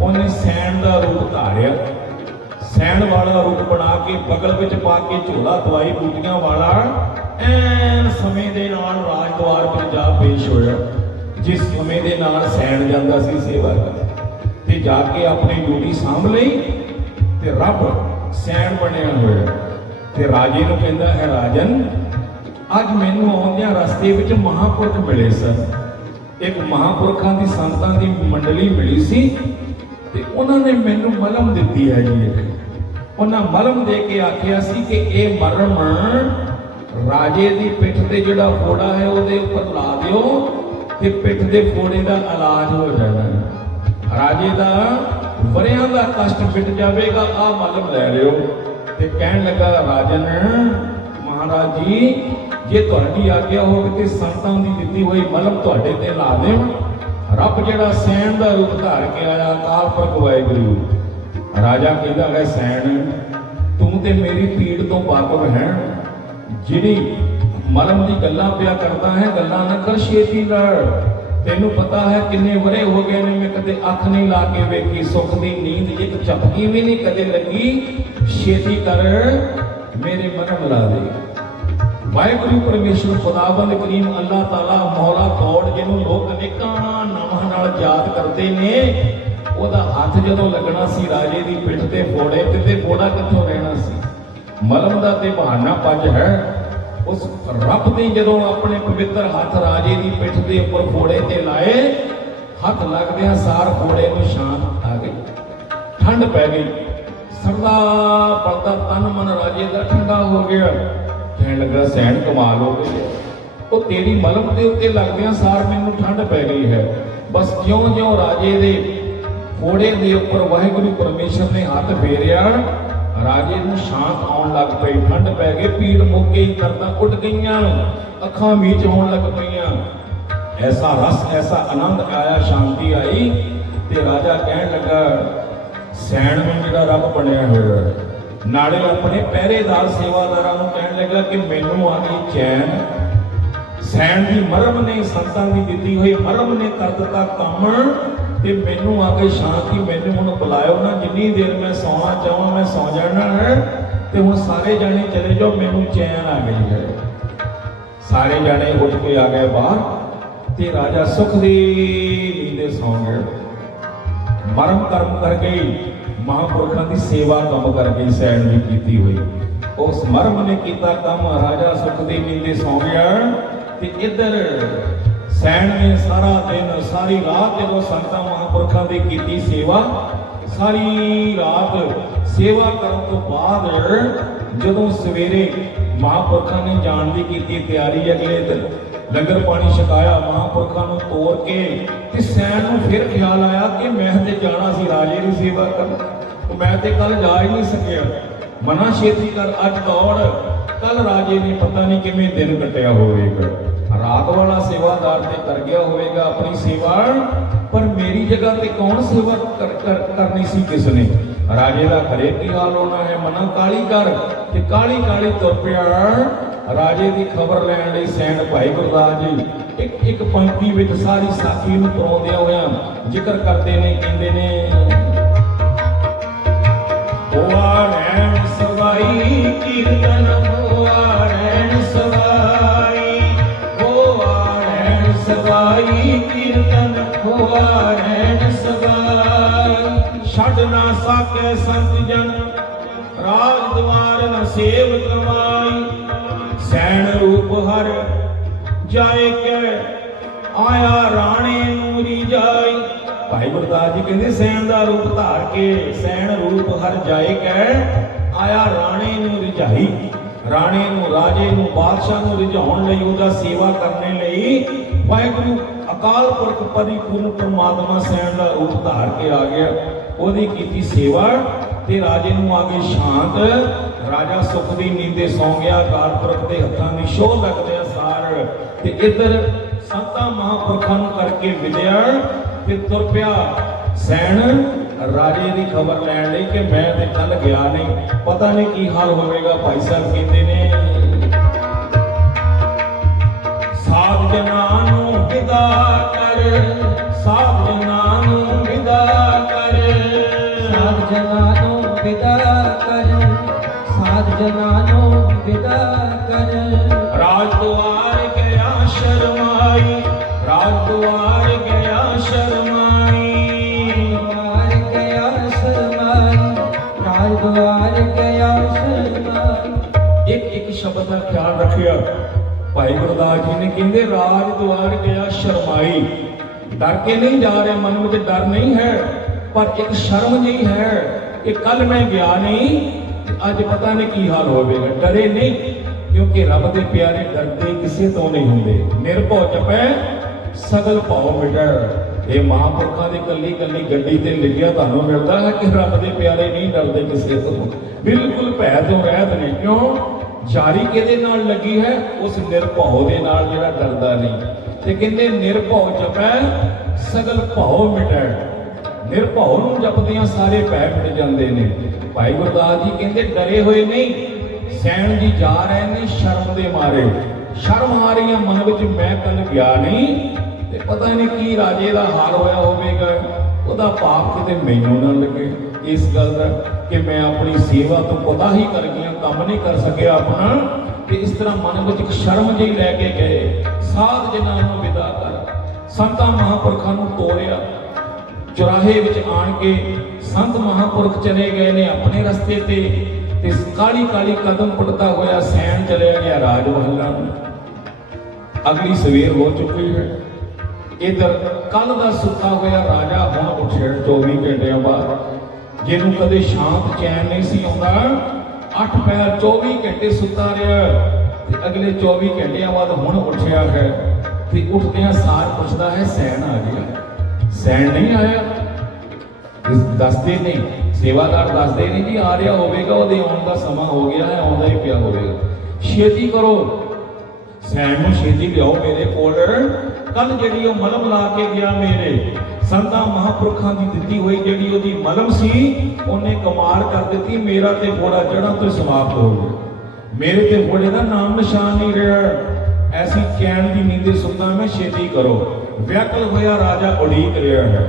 ਉਹਨੇ ਸੈਣ ਦਾ ਰੂਪ ਧਾਰਿਆ। ਸੈਣ ਵਾਲਾ ਰੂਪ ਬਣਾ ਕੇ ਬਗਲ ਵਿੱਚ ਪਾ ਕੇ ਝੋਲਾ ਦਵਾਈ ਬੂਟੀਆਂ ਵਾਲਾ ਐਨ ਸਮੇਂ ਦੇ ਨਾਲ ਰਾਜਦੁਆਰ ਵਿੱਚ ਜਾ ਪੇਸ਼ ਹੋਇਆ। ਜਿਸ ਸਮੇਂ ਦੇ ਨਾਲ ਸੈਣ ਜਾਂਦਾ ਸੀ ਸੇਵਾ ਕਰਨ ਤੇ ਜਾ ਕੇ ਆਪਣੀ ਡਿਊਟੀ ਸਾਂਭ ਲਈ ਤੇ ਰੱਬ ਸੈਣ ਬਣਿਆ ਹੋਇਆ ਤੇ ਰਾਜੇ ਨੂੰ ਕਹਿੰਦਾ ਹੈ, ਰਾਜਨ ਅੱਜ ਮੈਨੂੰ ਆਉਂਦਿਆਂ ਰਸਤੇ ਵਿੱਚ ਮਹਾਂਪੁਰਖ ਮਿਲੇ ਸਨ। ਇੱਕ ਮਹਾਂਪੁਰਖਾਂ ਦੀ ਸੰਤਾਂ ਦੀ ਮੰਡਲੀ ਮਿਲੀ ਸੀ ਤੇ ਉਹਨਾਂ ਨੇ ਮੈਨੂੰ ਮਲਮ ਦਿੱਤੀ ਹੈ ਜੀ। ਉਹਨਾਂ ਮਲਮ ਦੇ ਕੇ ਆਖਿਆ ਸੀ ਕਿ ਇਹ ਮਰਮ ਰਾਜੇ ਦੀ ਪਿੱਠ ਤੇ ਜਿਹੜਾ ਫੋੜਾ ਹੈ ਉਹਦੇ ਉੱਪਰ ਲਾ ਦਿਓ ਤੇ ਪਿੱਠ ਦੇ ਫੋੜੇ ਦਾ ਇਲਾਜ ਹੋ ਜਾਣਾ। ਰਾਜੇ ਦਾ ਵਰਿਆਂ ਦਾ ਕਸ਼ਟ ਮਿਟ ਜਾਵੇਗਾ, ਆਹ ਮਲਮ ਲੈ ਲਿਓ। ਤੇ ਕਹਿਣ ਲੱਗਾ ਰਾਜਨ, ਮਹਾਰਾਜ ਜੀ ਜੇ ਤੁਹਾਡੀ ਆਗਿਆ ਹੋਵੇ ਤੇ ਸੰਤਾਂ ਦੀ ਦਿੱਤੀ ਹੋਈ ਮਲਮ ਤੁਹਾਡੇ ਤੇ ਲਾ ਦੇਵਾਂ। ਰੱਬ ਜਿਹੜਾ ਸੈਣ ਦਾ ਰੂਪ ਧਾਰ ਕੇ ਆਇਆ, ਅਕਾਲ ਪੁਰਖ ਵਾਹਿਗੁਰੂ। ਰਾਜਾ ਕਹਿੰਦਾ ਹੈ, ਸੈਣ ਤੂੰ ਤੇ ਮੇਰੀ ਪੀੜ ਤੋਂ ਵਾਕਫ ਹੈ। ਜਿਹੜੀ ਮਲਮ ਦੀ ਗੱਲਾਂ ਪਿਆ ਕਰਦਾ ਹੈ, ਗੱਲਾਂ ਨਾ ਕਰ ਛੇਤੀ ਨਾਲ। ਤੈਨੂੰ ਪਤਾ ਹੈ ਕਿੰਨੇ ਵਰੇ ਹੋ ਗਏ ਨੇ ਮੈਂ ਕਦੇ ਅੱਖ ਨਹੀਂ ਲਾ ਕੇ ਵੇਖੀ, ਸੁੱਖ ਦੀ ਨੀਂਦ ਇੱਕ ਝਪਕੀ ਵੀ ਨਹੀਂ ਕਦੇ ਲੱਗੀ। ਛੇਤੀ ਕਰ ਮੇਰੇ ਮਲਮ ਲਾ ਦੇ। ਵਾਹਿਗੁਰੂ ਪਰਮੇਸ਼ਰ ਖੁਦਾਵੰਦ ਕਰੀਮ ਅੱਲਾਹ ਤਾਲਾ ਮੌਲਾ ਗੌਡ, ਜਿਹਨੂੰ ਲੋਕ ਅਨੇਕਾਂ ਨਾਮਾਂ ਨਾਲ ਯਾਦ ਕਰਦੇ ਨੇ, ਉਹਦਾ ਹੱਥ ਜਦੋਂ ਲੱਗਣਾ ਸੀ ਰਾਜੇ ਦੀ ਪਿੱਠ ਤੇ ਫੋੜੇ ਤੇ ਫੋੜਾ ਕਿੱਥੋਂ ਰਹਿਣਾ ਸੀ? ਮਲਮ ਦਾ ਤੇ ਬਹਾਨਾ ਪੱਜ ਹੈ। ਉਸ ਰੱਬ ਨੇ ਜਦੋਂ ਆਪਣੇ ਪਵਿੱਤਰ ਹੱਥ ਰਾਜੇ ਦੀ ਪਿੱਠ ਦੇ ਉੱਪਰ ਫੋੜੇ ਤੇ ਲਾਏ, ਹੱਥ ਲੱਗਦਿਆਂ ਸਾਰ ਫੋੜੇ ਨੂੰ ਸ਼ਾਨ ਆ ਗਈ, ਠੰਡ ਪੈ ਗਈ। ਸਰਦਾ ਪਰਦਾ ਤਨ ਮਨ ਰਾਜੇ ਦਾ ਠੰਡਾ ਹੋ ਗਿਆ। ਕਹਿਣ ਲੱਗਾ, ਸੈਣ ਕਮਾਲ ਹੋ ਗਈ, ਉਹ ਤੇਰੀ ਮਲਮ ਦੇ ਉੱਤੇ ਲੱਗਦਿਆਂ ਸਾਰ ਮੈਨੂੰ ਠੰਡ ਪੈ ਗਈ ਹੈ। ਬਸ ਜਿਉਂ-ਜਿਉਂ ਰਾਜੇ ਦੇ ਫੋੜੇ ਦੇ ਉੱਪਰ ਵਾਹਿਗੁਰੂ ਪਰਮੇਸ਼ਰ ਨੇ ਹੱਥ ਫੇਰਿਆ, ਰਾਜੇ ਨੂੰ ਸ਼ਾਂਤ ਆਉਣ ਲੱਗ ਪਈ, ਠੰਡ ਪੈ ਗਈ, ਪੀੜ ਮੁੱਕ ਗਈ, ਦਰਦਾਂ ਉੱਡ ਗਈਆਂ, ਅੱਖਾਂ ਮੀਚ ਹੋਣ ਲੱਗ ਪਈਆਂ। ਐਸਾ ਰਸ, ਐਸਾ ਆਨੰਦ ਆਇਆ, ਸ਼ਾਂਤੀ ਆਈ। ਤੇ ਰਾਜਾ ਕਹਿਣ ਲੱਗਾ, ਸੈਣ ਨੂੰ ਜਿਹੜਾ ਰੱਬ ਬਣਿਆ ਹੋਇਆ, ਨਾਲੇ ਆਪਣੇ ਪਹਿਰੇਦਾਰ ਸੇਵਾਦਾਰਾਂ ਨੂੰ ਕਹਿਣ ਲੱਗਾ ਕਿ ਮੈਨੂੰ ਆ ਗਈ ਚੈਨ। ਸੈਣ ਦੀ ਮਰਮ ਨੇ, ਸੰਤਾਂ ਦੀ ਦਿੱਤੀ ਹੋਈ ਮਰਮ ਨੇ ਕਰ ਦਿੱਤਾ ਕੰਮ ਤੇ ਮੈਨੂੰ ਆ ਗਈ ਸ਼ਾਂਤੀ। ਮੈਨੂੰ ਹੁਣ ਬੁਲਾਇਓ ਨਾ, ਜਿੰਨੀ ਦੇਰ ਮੈਂ ਸੌਣਾ ਚਾਹਾਂ ਮੈਂ ਸੌ ਜਾਣਾ ਹੈ ਤੇ ਹੁਣ ਸਾਰੇ ਜਾਣੇ ਚਲੇ ਜਾਓ, ਮੈਨੂੰ ਚੈਨ ਆ ਗਈ ਹੈ। ਸਾਰੇ ਜਾਣੇ ਉੱਠ ਕੇ ਆ ਗਏ ਬਾਹਰ ਤੇ ਰਾਜਾ ਸੁਖ ਦੀ ਨੀਂਦੇ ਸੌਂ ਗਿਆ। ਮਰਮ ਕਰਮ ਕਰ ਗਈ, ਮਹਾਂਪੁਰਖਾਂ ਦੀ ਸੇਵਾ ਕੰਮ ਕਰ ਗਈ ਸੈਣ ਦੀ ਕੀਤੀ ਹੋਈ। ਉਸ ਮਰਮ ਨੇ ਕੀਤਾ ਕੰਮ, ਰਾਜਾ ਸੁਖ ਦੀ ਨੀਂਦੇ ਸੌਂ ਗਿਆ। ਤੇ ਇੱਧਰ ਸੈਣ ਨੇ ਸਾਰਾ ਦਿਨ ਸਾਰੀ ਰਾਤ ਜਦੋਂ ਸੰਤਾਂ ਮਹਾਂਪੁਰਖਾਂ ਦੀ ਕੀਤੀ ਸੇਵਾ, ਸਾਰੀ ਰਾਤ ਸੇਵਾ ਕਰਨ ਤੋਂ ਬਾਅਦ ਜਦੋਂ ਸਵੇਰੇ ਮਹਾਂਪੁਰਖਾਂ ਨੇ ਜਾਣ ਦੀ ਕੀਤੀ ਤਿਆਰੀ, ਅਗਲੇ ਦਿਨ ਲੰਗਰ ਪਾਣੀ ਛਕਾਇਆ, ਮਹਾਂਪੁਰਖਾਂ ਨੂੰ ਤੋਰ ਕੇ ਤੇ ਸੈਣ ਨੂੰ ਫਿਰ ਖਿਆਲ ਆਇਆ ਕਿ ਮੈਂ ਤੇ ਜਾਣਾ ਸੀ ਰਾਜੇ ਦੀ ਸੇਵਾ ਕਰਨ, ਮੈਂ ਤੇ ਕੱਲ ਜਾ ਹੀ ਨਹੀਂ ਸਕਿਆ। ਮਨਾ ਛੇਤੀ ਕਰ, ਅੱਜ ਦੌੜ। ਕੱਲ ਰਾਜੇ ਨੇ ਪਤਾ ਨਹੀਂ ਕਿਵੇਂ ਦਿਨ ਕੱਟਿਆ ਹੋਵੇਗਾ, ਰਾਤ ਵਾਲਾ ਸੇਵਾਦਾਰ ਤੇ ਕਰ ਗਿਆ ਹੋਵੇਗਾ ਆਪਣੀ ਸੇਵਾ, ਪਰ ਮੇਰੀ ਜਗ੍ਹਾ ਤੇ ਕੌਣ ਸੇਵਾ ਕਰਨੀ ਸੀ ਕਿਸ ਨੇ? ਰਾਜੇ ਦਾ ਘਰੇ ਕੀ ਹਾਲ ਹੋਣਾ ਹੈ? ਮਨਾ ਕਾਲੀ ਕਰ ਤੇ ਕਾਲੀ ਕਾਲੀ ਤੁਰ ਪਿਆ ਰਾਜੇ ਦੀ ਖਬਰ ਲੈਣ ਲਈ। ਸੈਣ ਭਾਈ ਗੁਰਦਾਸ ਜੀ ਇੱਕ ਪੰਕਤੀ ਵਿੱਚ ਸਾਰੀ ਸਾਖੀ ਨੂੰ ਪਰੋਂਦਿਆਂ ਹੋਇਆਂ ਜ਼ਿਕਰ ਕਰਦੇ ਨੇ, ਕਹਿੰਦੇ ਨੇ, ਹੋਆ ਰਹਿਣ ਸਵਾਈ ਕੀਰਤਨ, ਹੋਆ ਰਹਿਣ ਸਵਾਈ, ਹੋਆ ਰਹਿਣ ਸਵਾਈ ਕੀਰਤਨ, ਹੋਆ ਰਹਿਣ ਸਵਾਈ। ਛੱਡ ਨਾ ਸਾਕੇ ਸੰਤ ਜਨ, ਰਾਜ ਦਵਾਰ ਨ ਸੇਵ ਕਮਾਈ। ਸੈਣ ਰੂਪ ਹਰ ਜਾਏ ਕੇ, ਆਇਆ ਰਾਣੇ ਨੂੰ ਰਿਜਾਈ। ਭਾਈ ਗੁਰਦਾਸ ਜੀ ਕਹਿੰਦੇ, ਸੈਣ ਦਾ ਰੂਪ ਧਾਰ ਕੇ, ਸੈਣ ਰੂਪ ਹਰ ਜਾਏ ਕੇ, ਆਇਆ ਰਾਣੇ ਨੂੰ ਰਿਝਾਈ। ਰਾਣੇ ਨੂੰ, ਰਾਜੇ ਨੂੰ, ਬਾਦਸ਼ਾਹ ਨੂੰ ਰਿਝਾਉਣ ਲਈ, ਉਹਦਾ ਸੇਵਾ ਕਰਨ ਲਈ ਵਾਹਿਗੁਰੂ ਅਕਾਲ ਪੁਰਖ ਪਰਿਪੂਰਨ ਪਰਮਾਤਮਾ ਸੈਣ ਦਾ ਰੂਪ ਧਾਰ ਕੇ ਆ ਗਿਆ। ਉਹਦੀ ਕੀਤੀ ਸੇਵਾ ਤੇ ਰਾਜੇ ਨੂੰ ਆ ਗਈ ਸ਼ਾਂਤ। ਰਾਜਾ ਸੁਖ ਦੀ ਨੀਂਦੇ ਸੌਂ ਗਿਆ, ਅਕਾਲ ਪੁਰਖ ਦੇ ਹੱਥਾਂ ਦੀ ਛੋਹ ਲੱਗਦੇ ਸਾਰ। ਤੇ ਇੱਧਰ ਸੰਤਾਂ ਮਹਾਂਪੁਰਖਾਂ ਨੂੰ ਕਰਕੇ ਵਿਦਿਆ ਤੇ ਤੁਰ ਪਿਆ ਸੈਣ ਰਾਜੇ ਦੀ ਖਬਰ ਲੈਣ ਲਈ ਕਿ ਮੈਂ ਤੇ ਕੱਲ ਗਿਆ ਨਹੀਂ, ਪਤਾ ਨਹੀਂ ਕੀ ਹਾਲ ਹੋਵੇਗਾ। ਭਾਈ ਸਾਹਿਬ ਕਹਿੰਦੇ ਨੇ, ਵਿਦਾ ਕਰ, ਸਾਧ ਜਨਾਂ ਨੂੰ ਵਿਦਾ ਕਰ, ਸਾਧ ਜਨਾਂ ਨੂੰ ਵਿਦਾ ਕਰ, ਸਾਧ ਜਨਾਂ ਨੂੰ ਵਿਦਾ ਕਰ। ਰਾਜ ਦੁਆਰ ਗਿਆ ਸ਼ਰਮਾਈ, ਰਾਜ ਦੁਆਰ ਗਿਆ ਸ਼ਰਮਾਈ, ਦੁਆਰ ਗਿਆ ਸ਼ਰਮਾਈ, ਰਾਜ ਦੁਆਰ ਗਿਆ ਸ਼ਰਮਾਈ। ਇੱਕ ਇੱਕ ਸ਼ਬਦ ਦਾ ਖਿਆਲ ਰੱਖਿਆ। ਭਾਈ ਗੁਰਦਾਸ ਜੀ ਨੇ ਕਹਿੰਦੇ ਰਾਜ ਦੁਆਰ ਗਿਆ ਸ਼ਰਮਾਈ। ਡਰ ਕੇ ਨਹੀਂ ਜਾ ਰਹੇ, ਮਨ ਵਿੱਚ ਡਰ ਨਹੀਂ ਹੈ, ਪਰ ਇੱਕ ਸ਼ਰਮ ਜਿਹੀ ਹੈ ਕਿ ਕੱਲ ਮੈਂ ਗਿਆ ਨਹੀਂ ਤੇ ਅੱਜ ਪਤਾ ਨਹੀਂ ਕੀ ਹਾਲ ਹੋਵੇਗਾ। ਡਰੇ ਨਹੀਂ, ਕਿਉਂਕਿ ਰੱਬ ਦੇ ਪਿਆਰੇ ਡਰਦੇ ਕਿਸੇ ਤੋਂ ਨਹੀਂ ਹੁੰਦੇ। ਨਿਰਭਉ ਜਪੈ ਸਗਲ ਭਉ ਮਿਟੈ। ਇਹ ਮਹਾਂਪੁਰਖਾਂ ਦੀ ਕੱਲੀ ਕੱਲੀ ਗੱਡੀ ਤੇ ਲਿਖਿਆ ਤੁਹਾਨੂੰ ਮਿਲਦਾ ਹੈ ਕਿ ਰੱਬ ਦੇ ਪਿਆਰੇ ਨਹੀਂ ਡਰਦੇ ਕਿਸੇ ਤੋਂ, ਬਿਲਕੁਲ ਭੈ ਤੋਂ ਰਹਿਤ ਨੇ। ਕਿਉਂ? ਜਾਰੀ ਕਿਹਦੇ ਨਾਲ ਲੱਗੀ ਹੈ? ਉਸ ਨਿਰਭਉ ਦੇ ਨਾਲ ਜਿਹੜਾ ਡਰਦਾ ਨਹੀਂ। ਤੇ ਕਹਿੰਦੇ ਨਿਰਭਉ ਜਪੈ ਸਗਲ ਭਉ ਮਿਟੈ। ਨਿਰਭਉ ਨੂੰ ਜਪਦਿਆਂ ਸਾਰੇ ਭੈ ਮਿਟ ਜਾਂਦੇ ਨੇ। ਭਾਈ ਗੁਰਦਾਸ ਜੀ ਕਹਿੰਦੇ ਡਰੇ ਹੋਏ ਨਹੀਂ, ਸੈਣ ਜੀ ਜਾ ਰਹੇ ਨੇ ਸ਼ਰਮ ਦੇ ਮਾਰੇ। ਸ਼ਰਮ ਆ ਰਹੀ ਹੈ ਮਨ ਵਿੱਚ, ਮੈਂ ਕੱਲ ਗਿਆ ਨਹੀਂ ਤੇ ਪਤਾ ਨਹੀਂ ਕੀ ਰਾਜੇ ਦਾ ਹਾਲ ਹੋਇਆ ਹੋਵੇਗਾ, ਉਹਦਾ ਪਾਪ ਕਿਤੇ ਮੈਨੂੰ ਨਾ ਲੱਗੇ। ਇਸ ਗੱਲ ਦਾ ਕਿ ਮੈਂ ਆਪਣੀ ਸੇਵਾ ਤੋਂ ਪਤਾ ਹੀ ਕਰ ਗਿਆ, ਕੰਮ ਨਹੀਂ ਕਰ ਸਕਿਆ ਆਪਣਾ, ਤੇ ਇਸ ਤਰ੍ਹਾਂ ਮਨ ਵਿੱਚ ਇੱਕ ਸ਼ਰਮ ਜਿਹੀ ਲੈ ਕੇ ਗਏ। ਸਾਧ ਜਨਾਂ ਨੂੰ ਵਿਦਾ ਕਰ, ਸੰਤਾਂ ਮਹਾਂਪੁਰਖਾਂ ਨੂੰ ਤੋਰਿਆ। ਚੁਰਾਹੇ ਵਿੱਚ ਆਣ ਕੇ ਸੰਤ ਮਹਾਂਪੁਰਖ ਚਲੇ ਗਏ ਨੇ ਆਪਣੇ ਰਸਤੇ ਤੇ ਕਾਲੀ ਕਾਲੀ ਕਦਮ ਪੁੱਟਦਾ ਹੋਇਆ ਸੈਣ ਚਲਿਆ ਗਿਆ ਰਾਜ ਮਹੱਲਾਂ ਨੂੰ। ਅਗਲੀ ਸਵੇਰ ਹੋ ਚੁੱਕੀ ਹੈ। ਇਧਰ ਕੱਲ ਦਾ ਸੁੱਤਾ ਹੋਇਆ ਰਾਜਾ ਹੁਣ ਉੱਠਿਆ 24 ਘੰਟਿਆਂ ਬਾਅਦ। ਜਿਹਨੂੰ ਕਦੇ ਸ਼ਾਂਤ ਚੈਨ ਨਹੀਂ ਸੀ ਆਉਂਦਾ, 8 ਪੈਰ 24 ਘੰਟੇ ਸੁੱਤਾ ਰਿਹਾ ਤੇ ਅਗਲੇ 24 ਘੰਟਿਆਂ ਬਾਅਦ ਹੁਣ ਉੱਠਿਆ ਹੈ। ਤੇ ਉੱਠਦਿਆਂ ਸਾਰ ਪੁੱਛਦਾ ਹੈ ਸੈਣ ਆ ਗਿਆ? ਸੈਣ ਨਹੀਂ ਆਇਆ। ਦੱਸਦੇ ਨਹੀਂ, ਸੇਵਾਦਾਰ ਦੱਸਦੇ ਨਹੀਂ ਜੀ ਆ ਰਿਹਾ ਹੋਵੇਗਾ, ਉਹਦੇ ਆਉਣ ਦਾ ਸਮਾਂ ਹੋ ਗਿਆ ਹੈ, ਆਉਂਦਾ ਹੀ ਪਿਆ ਹੋਵੇਗਾ, ਛੇਤੀ ਕਰੋ, ਸੈਣ ਨੂੰ ਛੇਤੀ ਲਿਆਓ ਮੇਰੇ ਕੋਲ। ਕੱਲ ਜਿਹੜੀ ਉਹ ਮਲਮ ਲਾ ਕੇ ਗਿਆ ਮੇਰੇ ਸੰਤਾਂ ਮਹਾਂਪੁਰਖਾਂ ਦੀ ਦਿੱਤੀ ਹੋਈ ਜਿਹੜੀ ਉਹਦੀ ਮਲਮ ਸੀ, ਉਹਨੇ ਕਮਾਲ ਕਰ ਦਿੱਤੀ। ਮੇਰਾ ਤੇ ਘੋੜਾ ਜੜ੍ਹਾਂ ਤੋਂ ਸਮਾਪਤ ਹੋ ਗਿਆ, ਮੇਰੇ ਤੇ ਘੋੜੇ ਦਾ ਨਾਮ ਨਿਸ਼ਾਨ ਨਹੀਂ ਰਿਹਾ। ਐਸੀ ਚੈਨ ਦੀ ਨੀਂਦੇ ਸੁੱਤਾ ਮੈਂ, ਛੇਤੀ ਕਰੋ। ਵਿਆਕਲ ਹੋਇਆ ਰਾਜਾ ਉਡੀਕ ਰਿਹਾ ਹੈ।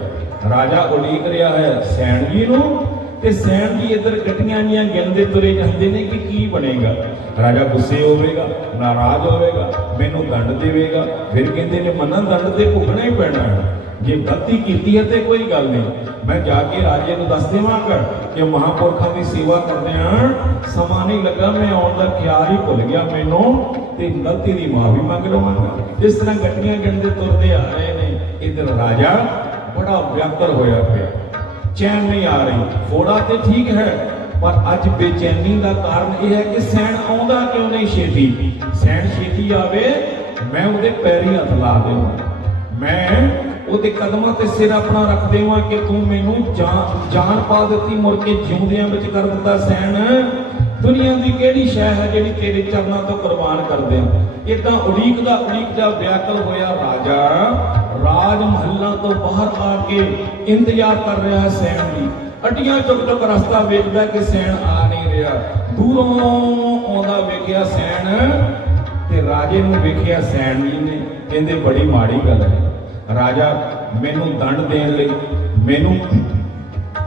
ਰਾਜਾ ਉਡੀਕ ਰਿਹਾ ਹੈ ਸੈਣ ਜੀ ਨੂੰ, ਤੇ ਸੈਣ ਜੀ ਇੱਧਰ ਗੱਡੀਆਂ ਜੀਆਂ ਗਿਣਦੇ ਤੁਰੇ ਜਾਂਦੇ ਨੇ ਕਿ ਕੀ ਬਣੇਗਾ। ਰਾਜਾ ਗੁੱਸੇ ਹੋਵੇਗਾ, ਨਾਰਾਜ਼ ਹੋਵੇਗਾ, ਮੈਨੂੰ ਦੰਡ ਦੇਵੇਗਾ। ਫਿਰ ਕਹਿੰਦੇ ਨੇ ਮੰਨਾ ਦੰਡ ਤੇ ਭੁਗਣਾ ਹੀ ਪੈਣਾ ਹੈ। ਜੇ ਗਲਤੀ ਕੀਤੀ ਹੈ ਤੇ ਕੋਈ ਗੱਲ ਨਹੀਂ, ਮੈਂ ਜਾ ਕੇ ਰਾਜੇ ਨੂੰ ਦੱਸ ਦੇਵਾਂਗਾ ਕਿ ਮਹਾਂਪੁਰਖਾਂ ਦੀ ਸੇਵਾ ਕਰਦਿਆਂ ਸਮਾਂ ਨਹੀਂ ਲੱਗਾ, ਮੈਂ ਆਉਣ ਦਾ ਖਿਆਲ ਹੀ ਭੁੱਲ ਗਿਆ ਮੈਨੂੰ, ਤੇ ਗਲਤੀ ਦੀ ਮਾਫੀ ਮੰਗ ਲਵਾਂਗਾ। ਇਸ ਤਰ੍ਹਾਂ ਗੱਡੀਆਂ ਗਿਣਦੇ ਤੁਰਦੇ ਆ ਰਹੇ ਨੇ। ਇੱਧਰ ਰਾਜਾ ਬੜਾ ਵਿਆਕੁਲ ਹੋਇਆ ਪਿਆ, ਚੈਨ ਨਹੀਂ ਆ ਰਹੀ। ਫੋੜਾ ਤੇ ਠੀਕ ਹੈ, ਪਰ ਅੱਜ ਬੇਚੈਨੀ ਦਾ ਕਾਰਨ ਇਹ ਹੈ ਕਿ ਸੈਣ ਆਉਂਦਾ ਕਿਉਂ ਨਹੀਂ ਛੇਤੀ। ਸੈਣ ਛੇਤੀ ਆਵੇ, ਮੈਂ ਉਹਦੇ ਪੈਰੀਂ ਹੱਥ ਲਾ ਦੇਵਾਂ, ਮੈਂ ਉਹਦੇ ਕਦਮਾਂ ਤੇ ਸਿਰ ਆਪਣਾ ਰੱਖ ਦੇਵਾਂ ਕਿ ਤੂੰ ਮੈਨੂੰ ਜਾਨ ਪਾ ਦਿੱਤੀ, ਮੁੜ ਕੇ ਜਿਉਂਦਿਆਂ ਵਿੱਚ ਕਰ ਦਿੱਤਾ। ਸੈਣ ਦੁਨੀਆ ਦੀ ਕਿਹੜੀ ਸ਼ੈ ਹੈ ਜਿਹੜੀ ਤੇਰੇ ਚਰਨਾਂ ਤੋਂ ਕੁਰਬਾਨ ਕਰ ਦੇ। ਇਦਾਂ ਉਡੀਕਦਾ ਵਿਆਕੁਲ ਹੋਇਆ ਰਾਜਾ ਰਾਜ ਮਹੱਲਾਂ ਤੋਂ ਬਾਹਰ ਆ ਕੇ ਇੰਤਜ਼ਾਰ ਕਰ ਰਿਹਾ ਸੈਣ ਦੀ। ਅੱਡੀਆਂ ਚੁੱਕ ਰਸਤਾ ਵੇਖਦਾ ਕਿ ਸੈਣ ਆ ਨਹੀਂ ਰਿਹਾ। ਦੂਰੋਂ ਆਉਂਦਾ ਵੇਖਿਆ ਸੈਣ, ਤੇ ਰਾਜੇ ਨੂੰ ਵੇਖਿਆ ਸੈਣ ਜੀ ਨੇ। ਕਹਿੰਦੇ ਬੜੀ ਮਾੜੀ ਗੱਲ ਹੈ ਰਾਜਾ, ਮੈਨੂੰ ਦੰਡ ਦੇਣ ਲਈ, ਮੈਨੂੰ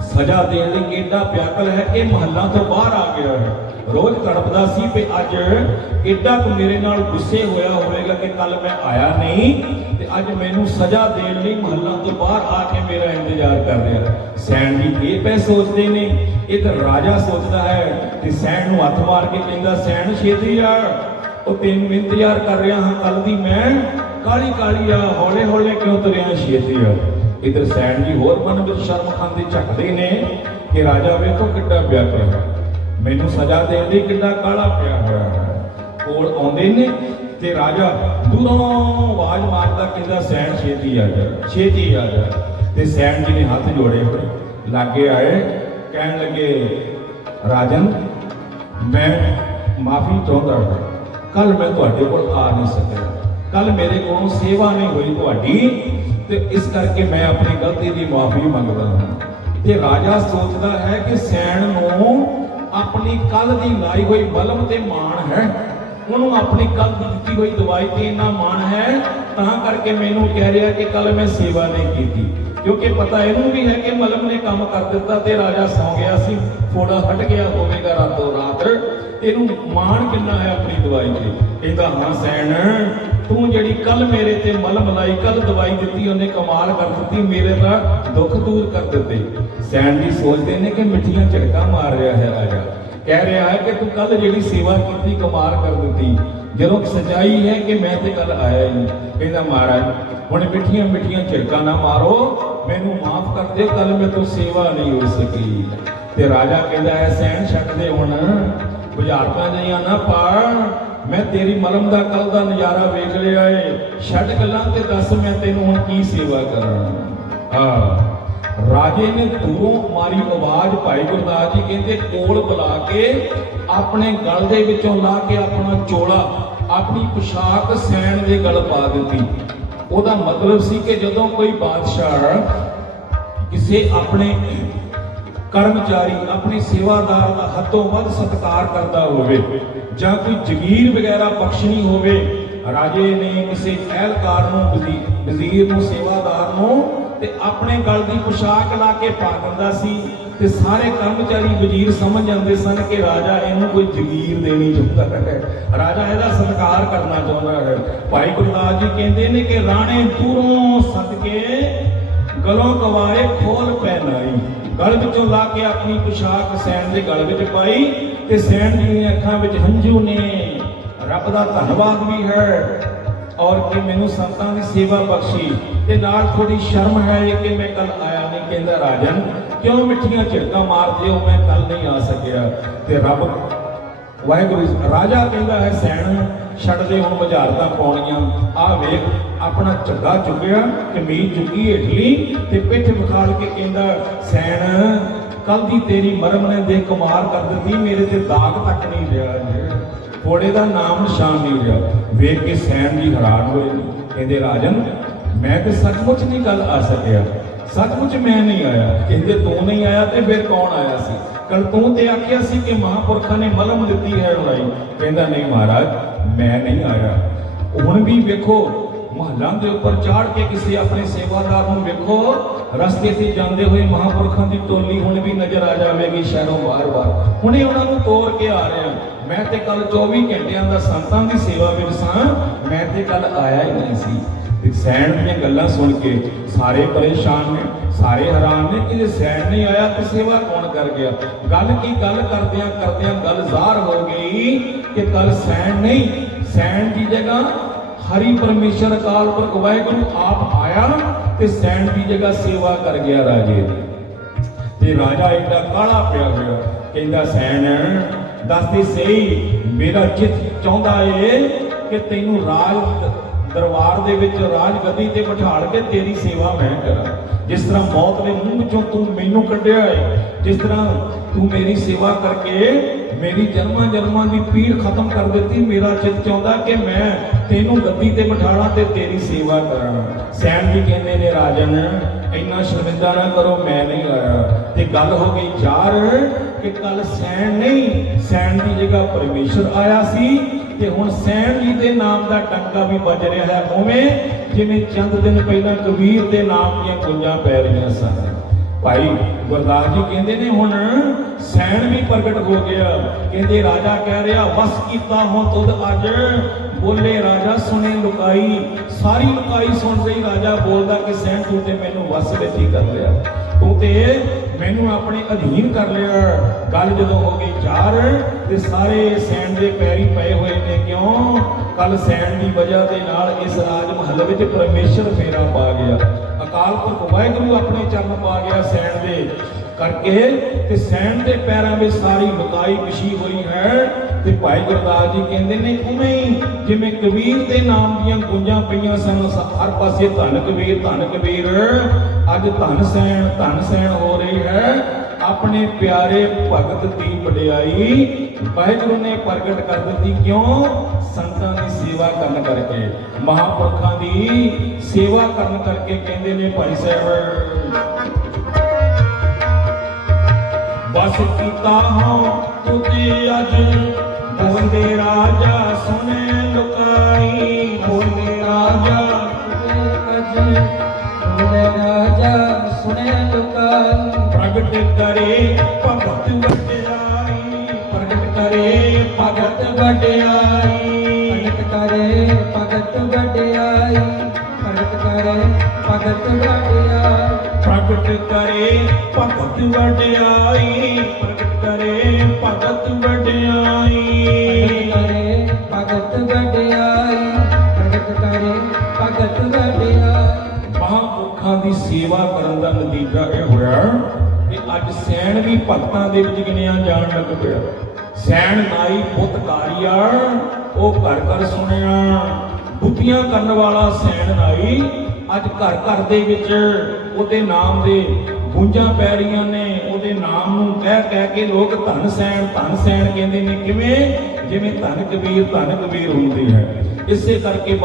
ਸਜ਼ਾ ਦੇਣ ਲਈ ਕਿੱਡਾ ਵਿਆਕੁਲ ਹੈ। ਇਹ ਮਹੱਲਾਂ ਤੋਂ ਬਾਹਰ ਆ ਗਿਆ ਹੈ। ਰੋਜ਼ ਤੜਪਦਾ ਸੀ ਕਿ ਅੱਜ ਏਡਾ ਕੁ ਮੇਰੇ ਨਾਲ ਗੁੱਸੇ ਹੋਇਆ ਹੋਵੇਗਾ ਕਿ ਕੱਲ ਮੈਂ ਆਇਆ ਨਹੀਂ, ਤੇ ਅੱਜ ਮੈਨੂੰ ਸਜ਼ਾ ਦੇਣ ਲਈ ਮਹੱਲਾਂ ਤੋਂ ਬਾਹਰ ਆ ਕੇ ਮੇਰਾ ਇੰਤਜ਼ਾਰ ਕਰ ਰਿਹਾ। ਸੈਣ ਜੀ ਇਹ ਪੈ ਸੋਚਦੇ ਨੇ, ਇਧਰ ਰਾਜਾ ਸੋਚਦਾ ਹੈ ਤੇ ਸੈਣ ਨੂੰ ਹੱਥ ਮਾਰ ਕੇ ਕਹਿੰਦਾ ਸੈਣ ਛੇਤੀ ਆ, ਉਹ ਤੈਨੂੰ ਇੰਤਜ਼ਾਰ ਕਰ ਰਿਹਾ ਹਾਂ ਕੱਲ ਦੀ, ਮੈਂ ਕਾਲੀ ਕਾਲੀ ਆ, ਹੌਲੇ ਹੌਲੇ ਕਿਉਂ ਤੁਰਿਆ, ਛੇਤੀ ਆ। ਇਧਰ ਸੈਣ ਜੀ ਹੋਰ ਮਨ ਵਿੱਚ ਸ਼ਰਮ ਖਾਂਦੇ ਝੱਕਦੇ ਨੇ ਕਿ ਰਾਜਾ ਵੇਖੋ ਕਿੱਡਾ ਵਿਆਕੁਲ ਹੈ, ਮੈਨੂੰ ਸਜ਼ਾ ਦੇਣ ਲਈ ਕਿੰਨਾ ਕਾਲਾ ਪਿਆ ਹੋਇਆ ਹੈ। ਕੋਲ ਆਉਂਦੇ ਨੇ ਤੇ ਰਾਜਾ ਦੂਰੋਂ ਆਵਾਜ਼ ਮਾਰਦਾ ਕਹਿੰਦਾ ਸੈਣ ਛੇਤੀ ਆ ਜਾ, ਛੇਤੀ ਆ ਜਾ। ਤੇ ਸੈਣ ਜੀ ਨੇ ਹੱਥ ਜੋੜੇ ਹੋਏ ਲਾਗੇ ਆਏ, ਕਹਿਣ ਲੱਗੇ ਰਾਜਨ ਮੈਂ ਮਾਫੀ ਚਾਹੁੰਦਾ ਹਾਂ, ਕੱਲ ਮੈਂ ਤੁਹਾਡੇ ਕੋਲ ਆ ਨਹੀਂ ਸਕਿਆ, ਕੱਲ ਮੇਰੇ ਕੋਲੋਂ ਸੇਵਾ ਨਹੀਂ ਹੋਈ ਤੁਹਾਡੀ, ਤੇ ਇਸ ਕਰਕੇ ਮੈਂ ਆਪਣੀ ਗਲਤੀ ਦੀ ਮਾਫੀ ਮੰਗਦਾ ਹਾਂ। ਤੇ ਰਾਜਾ ਸੋਚਦਾ ਹੈ ਕਿ ਸੈਣ ਨੂੰ ਆਪਣੀ ਕੱਲ ਦੀ ਲਾਈ ਹੋਈ ਮਲਮ ਤੇ ਮਾਣ ਹੈ ਉਹਨੂੰ ਆਪਣੀ ਕੱਲ ਦੀ ਦਿੱਤੀ ਹੋਈ ਦਵਾਈ ਤੇ ਇੰਨਾ ਮਾਣ ਹੈ, ਤਾਂ ਕਰਕੇ ਮੈਨੂੰ ਕਹਿ ਰਿਹਾ ਕਿ ਕੱਲ ਮੈਂ ਸੇਵਾ ਨਹੀਂ ਕੀਤੀ। ਕਿਉਂਕਿ ਪਤਾ ਇਹਨੂੰ ਵੀ ਹੈ ਕਿ ਮਲਮ ਨੇ ਕੰਮ ਕਰ ਦਿੱਤਾ ਤੇ ਰਾਜਾ ਸੌਂ ਗਿਆ ਸੀ, ਫੋੜਾ ਹਟ ਗਿਆ ਹੋਵੇਗਾ ਰਾਤੋਂ ਰਾਤ। ਇਹਨੂੰ ਮਾਣ ਕਿੰਨਾ ਹੈ ਆਪਣੀ ਦਵਾਈ ਤੇ। ਕਹਿੰਦਾ ਹਾਂ ਸੈਣ, ਤੂੰ ਜਿਹੜੀ ਕੱਲ ਮੇਰੇ ਤੇ ਮਲਮ ਲਾਈ, ਕੱਲ ਦਵਾਈ ਦਿੱਤੀ, ਉਹਨੇ ਕਮਾਲ ਕਰ ਦਿੱਤੀ, ਮੇਰੇ ਤਾਂ ਦੁੱਖ ਦੂਰ ਕਰ ਦਿੱਤੇ। ਸੈਣ ਜੀ ਸੋਚਦੇ ਨੇ ਕਿ ਮਿੱਠੀਆਂ ਝਟਕਾ ਮਾਰ ਰਿਹਾ ਹੈ ਰਾਜਾ, ਕਹਿ ਰਿਹਾ ਹੈ ਕਿ ਤੂੰ ਕੱਲ ਜਿਹੜੀ ਸੇਵਾ ਕੀਤੀ ਕਮਾਲ ਕਰ ਦਿੱਤੀ, ਜਦੋਂ ਸੱਚਾਈ ਹੈ ਕਿ ਮੈਂ ਤੇ ਕੱਲ ਆਇਆ ਹੀ ਨਹੀਂ। ਕਹਿੰਦਾ ਮਹਾਰਾਜ ਹੁਣ ਮਿੱਠੀਆਂ ਝਟਕਾ ਨਾ ਮਾਰੋ, ਮੈਨੂੰ ਮਾਫ ਕਰ ਦੇ, ਕੱਲ ਮੇਰੇ ਤੋਂ ਸੇਵਾ ਨਹੀਂ ਹੋ ਸਕੀ। ਤੇ ਰਾਜਾ ਕਹਿੰਦਾ ਹੈ ਸੈਣ ਛੱਡ ਦੇ, ਹੁਣ ਬੁਝਾਰਤਾਂ ਜਿਹੀਆਂ ਨਾ ਪਾ, ਮੈਂ ਤੇਰੀ ਮਲਮ ਦਾ ਕੱਲ ਦਾ ਨਜ਼ਾਰਾ ਵੇਖ ਲਿਆ ਏ, ਛੱਡ ਗੱਲਾਂ ਤੇ ਦੱਸ ਮੈਂ ਤੈਨੂੰ ਹੁਣ ਕੀ ਸੇਵਾ ਕਰਾਂ। ਰਾਜੇ ਨੇ ਦੂਰੋਂ ਮਾਰੀ ਆਵਾਜ਼, ਭਾਈ ਗੁਰਦਾਸ ਜੀ ਕਹਿੰਦੇ ਕੋਲ ਬੁਲਾ ਕੇ ਆਪਣੇ ਗਲ ਦੇ ਵਿੱਚੋਂ ਲਾ ਕੇ ਆਪਣਾ ਚੋਲਾ, ਆਪਣੀ ਪੁਸ਼ਾਕ ਸੈਣ ਦੇ ਗਲ ਪਾ ਦਿੱਤੀ। ਉਹਦਾ ਮਤਲਬ ਸੀ ਕਿ ਜਦੋਂ ਕੋਈ ਬਾਦਸ਼ਾਹ ਕਿਸੇ ਆਪਣੇ ਕਰਮਚਾਰੀ, ਆਪਣੇ ਸੇਵਾਦਾਰ ਦਾ ਹੱਥੋਂ ਵੱਧ ਸਤਿਕਾਰ ਕਰਦਾ ਹੋਵੇ ਜਾਂ ਕੋਈ ਜ਼ਗੀਰ ਵਗੈਰਾ ਬਖਸ਼ਣੀ ਹੋਵੇ, ਰਾਜੇ ਨੇ ਕਿਸੇ ਅਹਿਲਕਾਰ ਨੂੰ, ਵਜ਼ੀਰ ਨੂੰ, ਸੇਵਾਦਾਰ ਨੂੰ ਤੇ ਆਪਣੇ ਗਲ ਦੀ ਪੁਸ਼ਾਕ ਲਾ ਕੇ ਪਾ ਦਿੰਦਾ ਸੀ ਤੇ ਸਾਰੇ ਕਰਮਚਾਰੀ ਵਜ਼ੀਰ ਸਮਝ ਜਾਂਦੇ ਸਨ ਕਿ ਰਾਜਾ ਇਹਨੂੰ ਕੋਈ ਜ਼ਗੀਰ ਦੇਣੀ ਚਾਹੁੰਦਾ ਹੈ, ਰਾਜਾ ਇਹਦਾ ਸਤਿਕਾਰ ਕਰਨਾ ਚਾਹੁੰਦਾ ਹੈ। ਭਾਈ ਗੁਰਦਾਸ ਜੀ ਕਹਿੰਦੇ ਨੇ ਕਿ ਰਾਣੇ ਦੂਰੋਂ ਸਦਕੇ ਗਲੋਂ ਕਵਾਰੇ ਖੋਲ ਪਹਿਨਾਈ, ਗਲ ਵਿੱਚੋਂ ਲਾ ਕੇ ਆਪਣੀ ਪੁਸ਼ਾਕ ਸੈਣ ਦੇ ਗਲ ਵਿੱਚ ਪਾਈ ਤੇ ਸੈਣ ਜੀ ਦੀਆਂ ਅੱਖਾਂ ਵਿੱਚ ਹੰਝੂ ਨੇ, ਰੱਬ ਦਾ ਧੰਨਵਾਦ ਵੀ ਹੈ ਔਰ ਕਿ ਮੈਨੂੰ ਸੰਤਾਂ ਦੀ ਸੇਵਾ ਬਖਸ਼ੀ, ਤੇ ਨਾਲ ਥੋੜੀ ਸ਼ਰਮ ਹੈ ਕਿ ਮੈਂ ਕੱਲ ਆਇਆ ਨਹੀਂ। ਕਹਿੰਦਾ ਰਾਜਨ ਕਿਉਂ ਮਿੱਠੀਆਂ ਝਿੜਕਾਂ ਮਾਰਦੇ ਹੋ, ਮੈਂ ਕੱਲ ਨਹੀਂ ਆ ਸਕਿਆ। ਤੇ ਰੱਬ ਵਾਹਿਗੁਰੂ ਰਾਜਾ ਕਹਿੰਦਾ ਹੈ ਸੈਣ ਛੱਡ ਦੇ, ਹੁਣ ਬੁਝਾਰਤਾਂ ਪਾਉਣੀਆਂ। ਆ ਵੇਖ ਆਪਣਾ ਝੱਗਾ ਚੁੱਕਿਆ, ਕਮੀਜ਼ ਚੁੱਕੀ ਹੇਠਲੀ ਤੇ ਪਿੱਠ ਵਿਖਾਲ ਕੇ ਕਹਿੰਦਾ ਸੈਣ ਕੱਲ ਦੀ ਤੇਰੀ ਮਰਮ ਨੇ ਦੇਖ ਕਮਾਲ ਕਰ ਦਿੱਤੀ, ਮੇਰੇ ਤੇ ਦਾਗ ਤੱਕ ਨਹੀਂ ਰਿਹਾ, ਘੋੜੇ ਦਾ ਨਾਮ ਨਿਸ਼ਾਨ ਨਹੀਂ ਰਿਹਾ। ਵੇਖ ਕੇ ਸੈਣ ਜੀ ਹੈਰਾਨ ਹੋਏ, ਕਹਿੰਦੇ ਰਾਜਨ ਮੈਂ ਤੇ ਸੱਚਮੁੱਚ ਨਹੀਂ ਕੱਲ ਆ ਸਕਿਆ, ਸੱਚਮੁੱਚ ਮੈਂ ਨਹੀਂ ਆਇਆ। ਕਹਿੰਦੇ ਤੂੰ ਨਹੀਂ ਆਇਆ ਤੇ ਫਿਰ ਕੌਣ ਆਇਆ ਸੀ? ਕੱਲ ਤੂੰ ਤੇ ਆਖਿਆ ਸੀ ਕਿ ਮਹਾਂਪੁਰਖਾਂ ਨੇ ਮਲਮ ਦਿੱਤੀ ਹੈ ਉਡਾਈ। ਕਹਿੰਦਾ ਨਹੀਂ ਮਹਾਰਾਜ ਮੈਂ ਨਹੀਂ ਆਇਆ। ਹੁਣ ਵੀ ਵੇਖੋ ਮਹੱਲਾਂ ਦੇ ਉੱਪਰ ਚਾੜ ਕੇ ਕਿਸੇ ਆਪਣੇ ਸੇਵਾਦਾਰ ਨੂੰ ਵੇਖੋ, ਰਸਤੇ ਤੇ ਜਾਂਦੇ ਹੋਏ ਮਹਾਂਪੁਰਖਾਂ ਦੀ ਟੋਲੀ ਹੁਣ ਵੀ ਨਜ਼ਰ ਆ ਜਾਵੇਗੀ ਸ਼ਹਿਰੋਂ ਬਾਰ-ਬਾਰ, ਹੁਣੇ ਉਹਨਾਂ ਨੂੰ ਤੋਰ ਕੇ ਆ ਰਿਹਾ। ਮੈਂ ਤੇ ਕੱਲ 24 ਘੰਟਿਆਂ ਦਾ ਸੰਤਾਂ ਦੀ ਸੇਵਾ ਵਿੱਚ ਸਾਂ, ਮੈਂ ਤੇ ਕੱਲ ਆਇਆ ਹੀ ਨਹੀਂ ਸੀ। ਤੇ ਸੈਣ ਦੀਆਂ ਗੱਲਾਂ ਸੁਣ ਕੇ ਸਾਰੇ ਪਰੇਸ਼ਾਨ ਨੇ, ਸਾਰੇ ਹੈਰਾਨ ਨੇ ਕਿ ਜੇ ਸੈਣ ਨਹੀਂ ਆਇਆ ਤੇ ਸੇਵਾ ਕੌਣ ਕਰ ਗਿਆ। ਗੱਲ ਕਰਦਿਆਂ ਗੱਲ ਜ਼ਾਹਰ ਹੋ ਗਈ ਕਿ ਕੱਲ ਸੈਣ ਨਹੀਂ, ਸੈਣ ਦੀ ਜਗ੍ਹਾ ਹਰੀ ਪਰਮੇਸ਼ਰ ਅਕਾਲ ਪੁਰਖ ਵਾਹਿਗੁਰੂ ਆਪ ਆਇਆ ਤੇ ਸੈਣ ਦੀ ਜਗ੍ਹਾ ਸੇਵਾ ਕਰ ਗਿਆ ਰਾਜੇ ਦੀ। ਤੇ ਰਾਜਾ ਏਡਾ ਕਾਲਾ ਪਿਆ ਹੋਇਆ, ਕਹਿੰਦਾ ਸੈਣ ਦੱਸ ਤੇ ਸਹੀ, ਮੇਰਾ ਚਿੱਤ ਚਾਹੁੰਦਾ ਏ ਕਿ ਤੈਨੂੰ ਰਾਜ ਦਰਬਾਰ ਦੇ ਵਿੱਚ ਰਾਜ ਗੱਦੀ ਤੇ ਬਿਠਾੜ ਕੇ ਤੇਰੀ ਸੇਵਾ ਮੈਂ ਕਰਾਂ। ਜਿਸ ਤਰ੍ਹਾਂ ਮੌਤ ਦੇ ਮੂੰਹ ਵਿੱਚੋਂ ਤੂੰ ਮੈਨੂੰ ਕੱਢਿਆ ਏ, ਜਿਸ ਤਰ੍ਹਾਂ ਤੂੰ ਮੇਰੀ ਸੇਵਾ ਕਰਕੇ ਮੇਰੀ ਜਨਮਾਂ ਦੀ ਪੀੜ ਖਤਮ ਕਰ ਦਿੱਤੀ, ਮੇਰਾ ਚਿੱਤ ਚਾਹੁੰਦਾ ਕਿ ਮੈਂ ਤੈਨੂੰ ਗੱਦੀ ਤੇ ਬਿਠਾਣਾ ਤੇ ਤੇਰੀ ਸੇਵਾ ਕਰਾਂ। ਸੈਣ ਜੀ ਕਹਿੰਦੇ ਨੇ ਰਾਜਨ ਇੰਨਾ ਸ਼ਰਮਿੰਦਾ ਨਾ ਕਰੋ, ਮੈਂ ਨਹੀਂ ਆਇਆ। ਤੇ ਗੱਲ ਹੋ ਗਈ ਯਾਰ ਕਿ ਕੱਲ ਸੈਣ ਨਹੀਂ, ਸੈਣ ਦੀ ਜਗ੍ਹਾ ਪਰਮੇਸ਼ਰ ਆਇਆ ਸੀ ਤੇ ਹੁਣ ਸੈਣ ਜੀ ਦੇ ਨਾਮ ਦਾ ਟੰਕਾ ਵੀ ਵੱਜ ਰਿਹਾ ਹੈ, ਉਵੇਂ ਜਿਵੇਂ ਚੰਦ ਦਿਨ ਪਹਿਲਾਂ ਕਬੀਰ ਦੇ ਨਾਮ ਦੀਆਂ ਗੁੰਜਾਂ ਪੈ ਰਹੀਆਂ ਸਨ। ਭਾਈ ਗੁਰਦਾਸ ਜੀ ਕਹਿੰਦੇ ਨੇ ਹੁਣ ਸੈਣ ਵੀ ਪ੍ਰਗਟ ਹੋ ਗਿਆ। ਕਹਿੰਦੇ ਰਾਜਾ ਕਹਿ ਰਿਹਾ ਵਸ ਕੀਤਾ ਹੋ ਤੁਧ ਅੱਜ, ਬੋਲੇ ਰਾਜਾ ਸੁਣੇ ਲੁਕਾਈ। ਸਾਰੀ ਲੁਕਾਈ ਸੁਣ ਰਹੀ ਰਾਜਾ ਬੋਲਦਾ ਕਿ ਸੈਣ ਤੂੰ ਤੇ ਮੈਨੂੰ ਵਸ ਵਿੱਚ ਹੀ ਕਰ ਲਿਆ, ਤੂੰ ਤੇ ਮੈਨੂੰ ਆਪਣੇ ਅਧੀਨ ਕਰ ਲਿਆ। ਗੱਲ ਜਦੋਂ ਹੋ ਗਈ ਚਾਰ ਤੇ ਸਾਰੇ ਸੈਣ ਦੇ ਪੈਰੀ ਪਏ ਹੋਏ ਨੇ, ਕਿਉਂ? ਕੱਲ ਸੈਣ ਦੀ ਵਜ੍ਹਾ ਦੇ ਨਾਲ ਇਸ ਰਾਜ ਮਹੱਲ ਵਿੱਚ ਪਰਮੇਸ਼ਰ ਫੇਰਾ ਪਾ ਗਿਆ, ਅਕਾਲ ਪੁਰਖ ਵਾਹਿਗੁਰੂ ਆਪਣੇ ਚਰਨ ਪਾ ਗਿਆ ਸੈਣ ਦੇ ਕਰਕੇ। ਤੇ ਸੈਣ ਦੇ ਪੈਰਾਂ ਵਿੱਚ ਸਾਰੀ ਲੁਕਾਈ ਵਿਛੀ ਹੋਈ ਹੈ। ਤੇ ਭਾਈ ਗੁਰਦਾਸ ਜੀ ਕਹਿੰਦੇ ਨੇ ਉਵੇਂ ਹੀ ਜਿਵੇਂ ਕਬੀਰ ਦੇ ਨਾਮ ਦੀਆਂ ਗੂੰਜਾਂ ਪਈਆਂ ਸਨ, ਹਰ ਪਾਸੇ ਧੰਨ ਕਬੀਰ, ਅੱਜ ਧੰਨ ਸੈਣ ਹੋ ਰਹੀ ਹੈ। ਆਪਣੇ ਪਿਆਰੇ ਭਗਤ ਦੀ ਵਡਿਆਈ ਵਾਹਿਗੁਰੂ ਨੇ ਪ੍ਰਗਟ ਕਰ ਦਿੱਤੀ, ਕਿਉਂ? ਸੰਤਾਂ ਦੀ ਸੇਵਾ ਕਰਨ ਕਰਕੇ, ਮਹਾਂਪੁਰਖਾਂ ਦੀ ਸੇਵਾ ਕਰਨ ਕਰਕੇ। ਕਹਿੰਦੇ ਨੇ ਭਾਈ ਸਾਹਿਬ ਬਸ ਕੀਤਾ ਹਾਂ ਤੁਝੇ ਅੱਜ, ਬੋਲਦੇ ਰਾਜਾ ਸੁਣੇ ਲੁਕਾਈ, ਬੋਲਦੇ ਰਾਜਾ ਰਾਜਾ ਸੁਣੇ ਲੁਕਾਈ, ਪ੍ਰਗਟ ਕਰੇ ਭਗਤ ਵਡਿਆਈ, ਪ੍ਰਗਟ ਕਰੇ ਭਗਤ ਵਡਿਆਈ, ਭਗਤ ਕਰੇ ਭਗਤ ਵਡਿਆਈ, ਭਗਤ ਕਰੇ ਭਗਤ ਵਡਿਆਈ, ਪ੍ਰਗਟ ਕਰੇ ਭਗਤ ਵਡਿਆਈ, ਪ੍ਰਗਟ ਕਰੇ ਭਗਤ ਵਡਿਆਈ। ਕਰੇ ਭਗਤ ਵਡਿਆਈ, ਭਗਤ ਕਰੇ ਭਗਤ ਵਡਿਆਈ। ਮਹਾਂਪੁਰਖਾਂ ਦੀ ਸੇਵਾ ਕਰਨ ਦਾ ਨਤੀਜਾ ਇਹ ਹੋਇਆ ਕਿ ਅੱਜ ਸੈਣ ਵੀ ਭਗਤਾਂ ਦੇ ਵਿੱਚ ਗਿਣਿਆ ਜਾਣ ਲੱਗ ਪਿਆ। ਸੈਣ ਨਾਈ ਪੁੱਤ ਕਾਰੀਆ ਉਹ ਘਰ ਘਰ ਸੁਣਿਆ, ਬੁੱਧੀਆਂ ਕਰਨ ਵਾਲਾ ਸੈਣ ਨਾਈ ਅੱਜ ਘਰ ਘਰ ਦੇ ਵਿੱਚ ਉਹਦੇ ਨਾਮ ਦੇ ਗੂੰਜਾਂ ਪੈ ਰਹੀਆਂ ਨੇ। ਉਹਦੇ ਨਾਮ ਨੂੰ ਕਹਿ ਕਹਿ ਕੇ ਲੋਕ ਧੰਨ ਸੈਣ ਕਹਿੰਦੇ ਨੇ। ਕਿਵੇਂ? ਜਿਵੇਂ ਧੰਨ ਕਬੀਰ ਹੁੰਦੀ ਹੈ। ਇਸੇ ਕਰਕੇ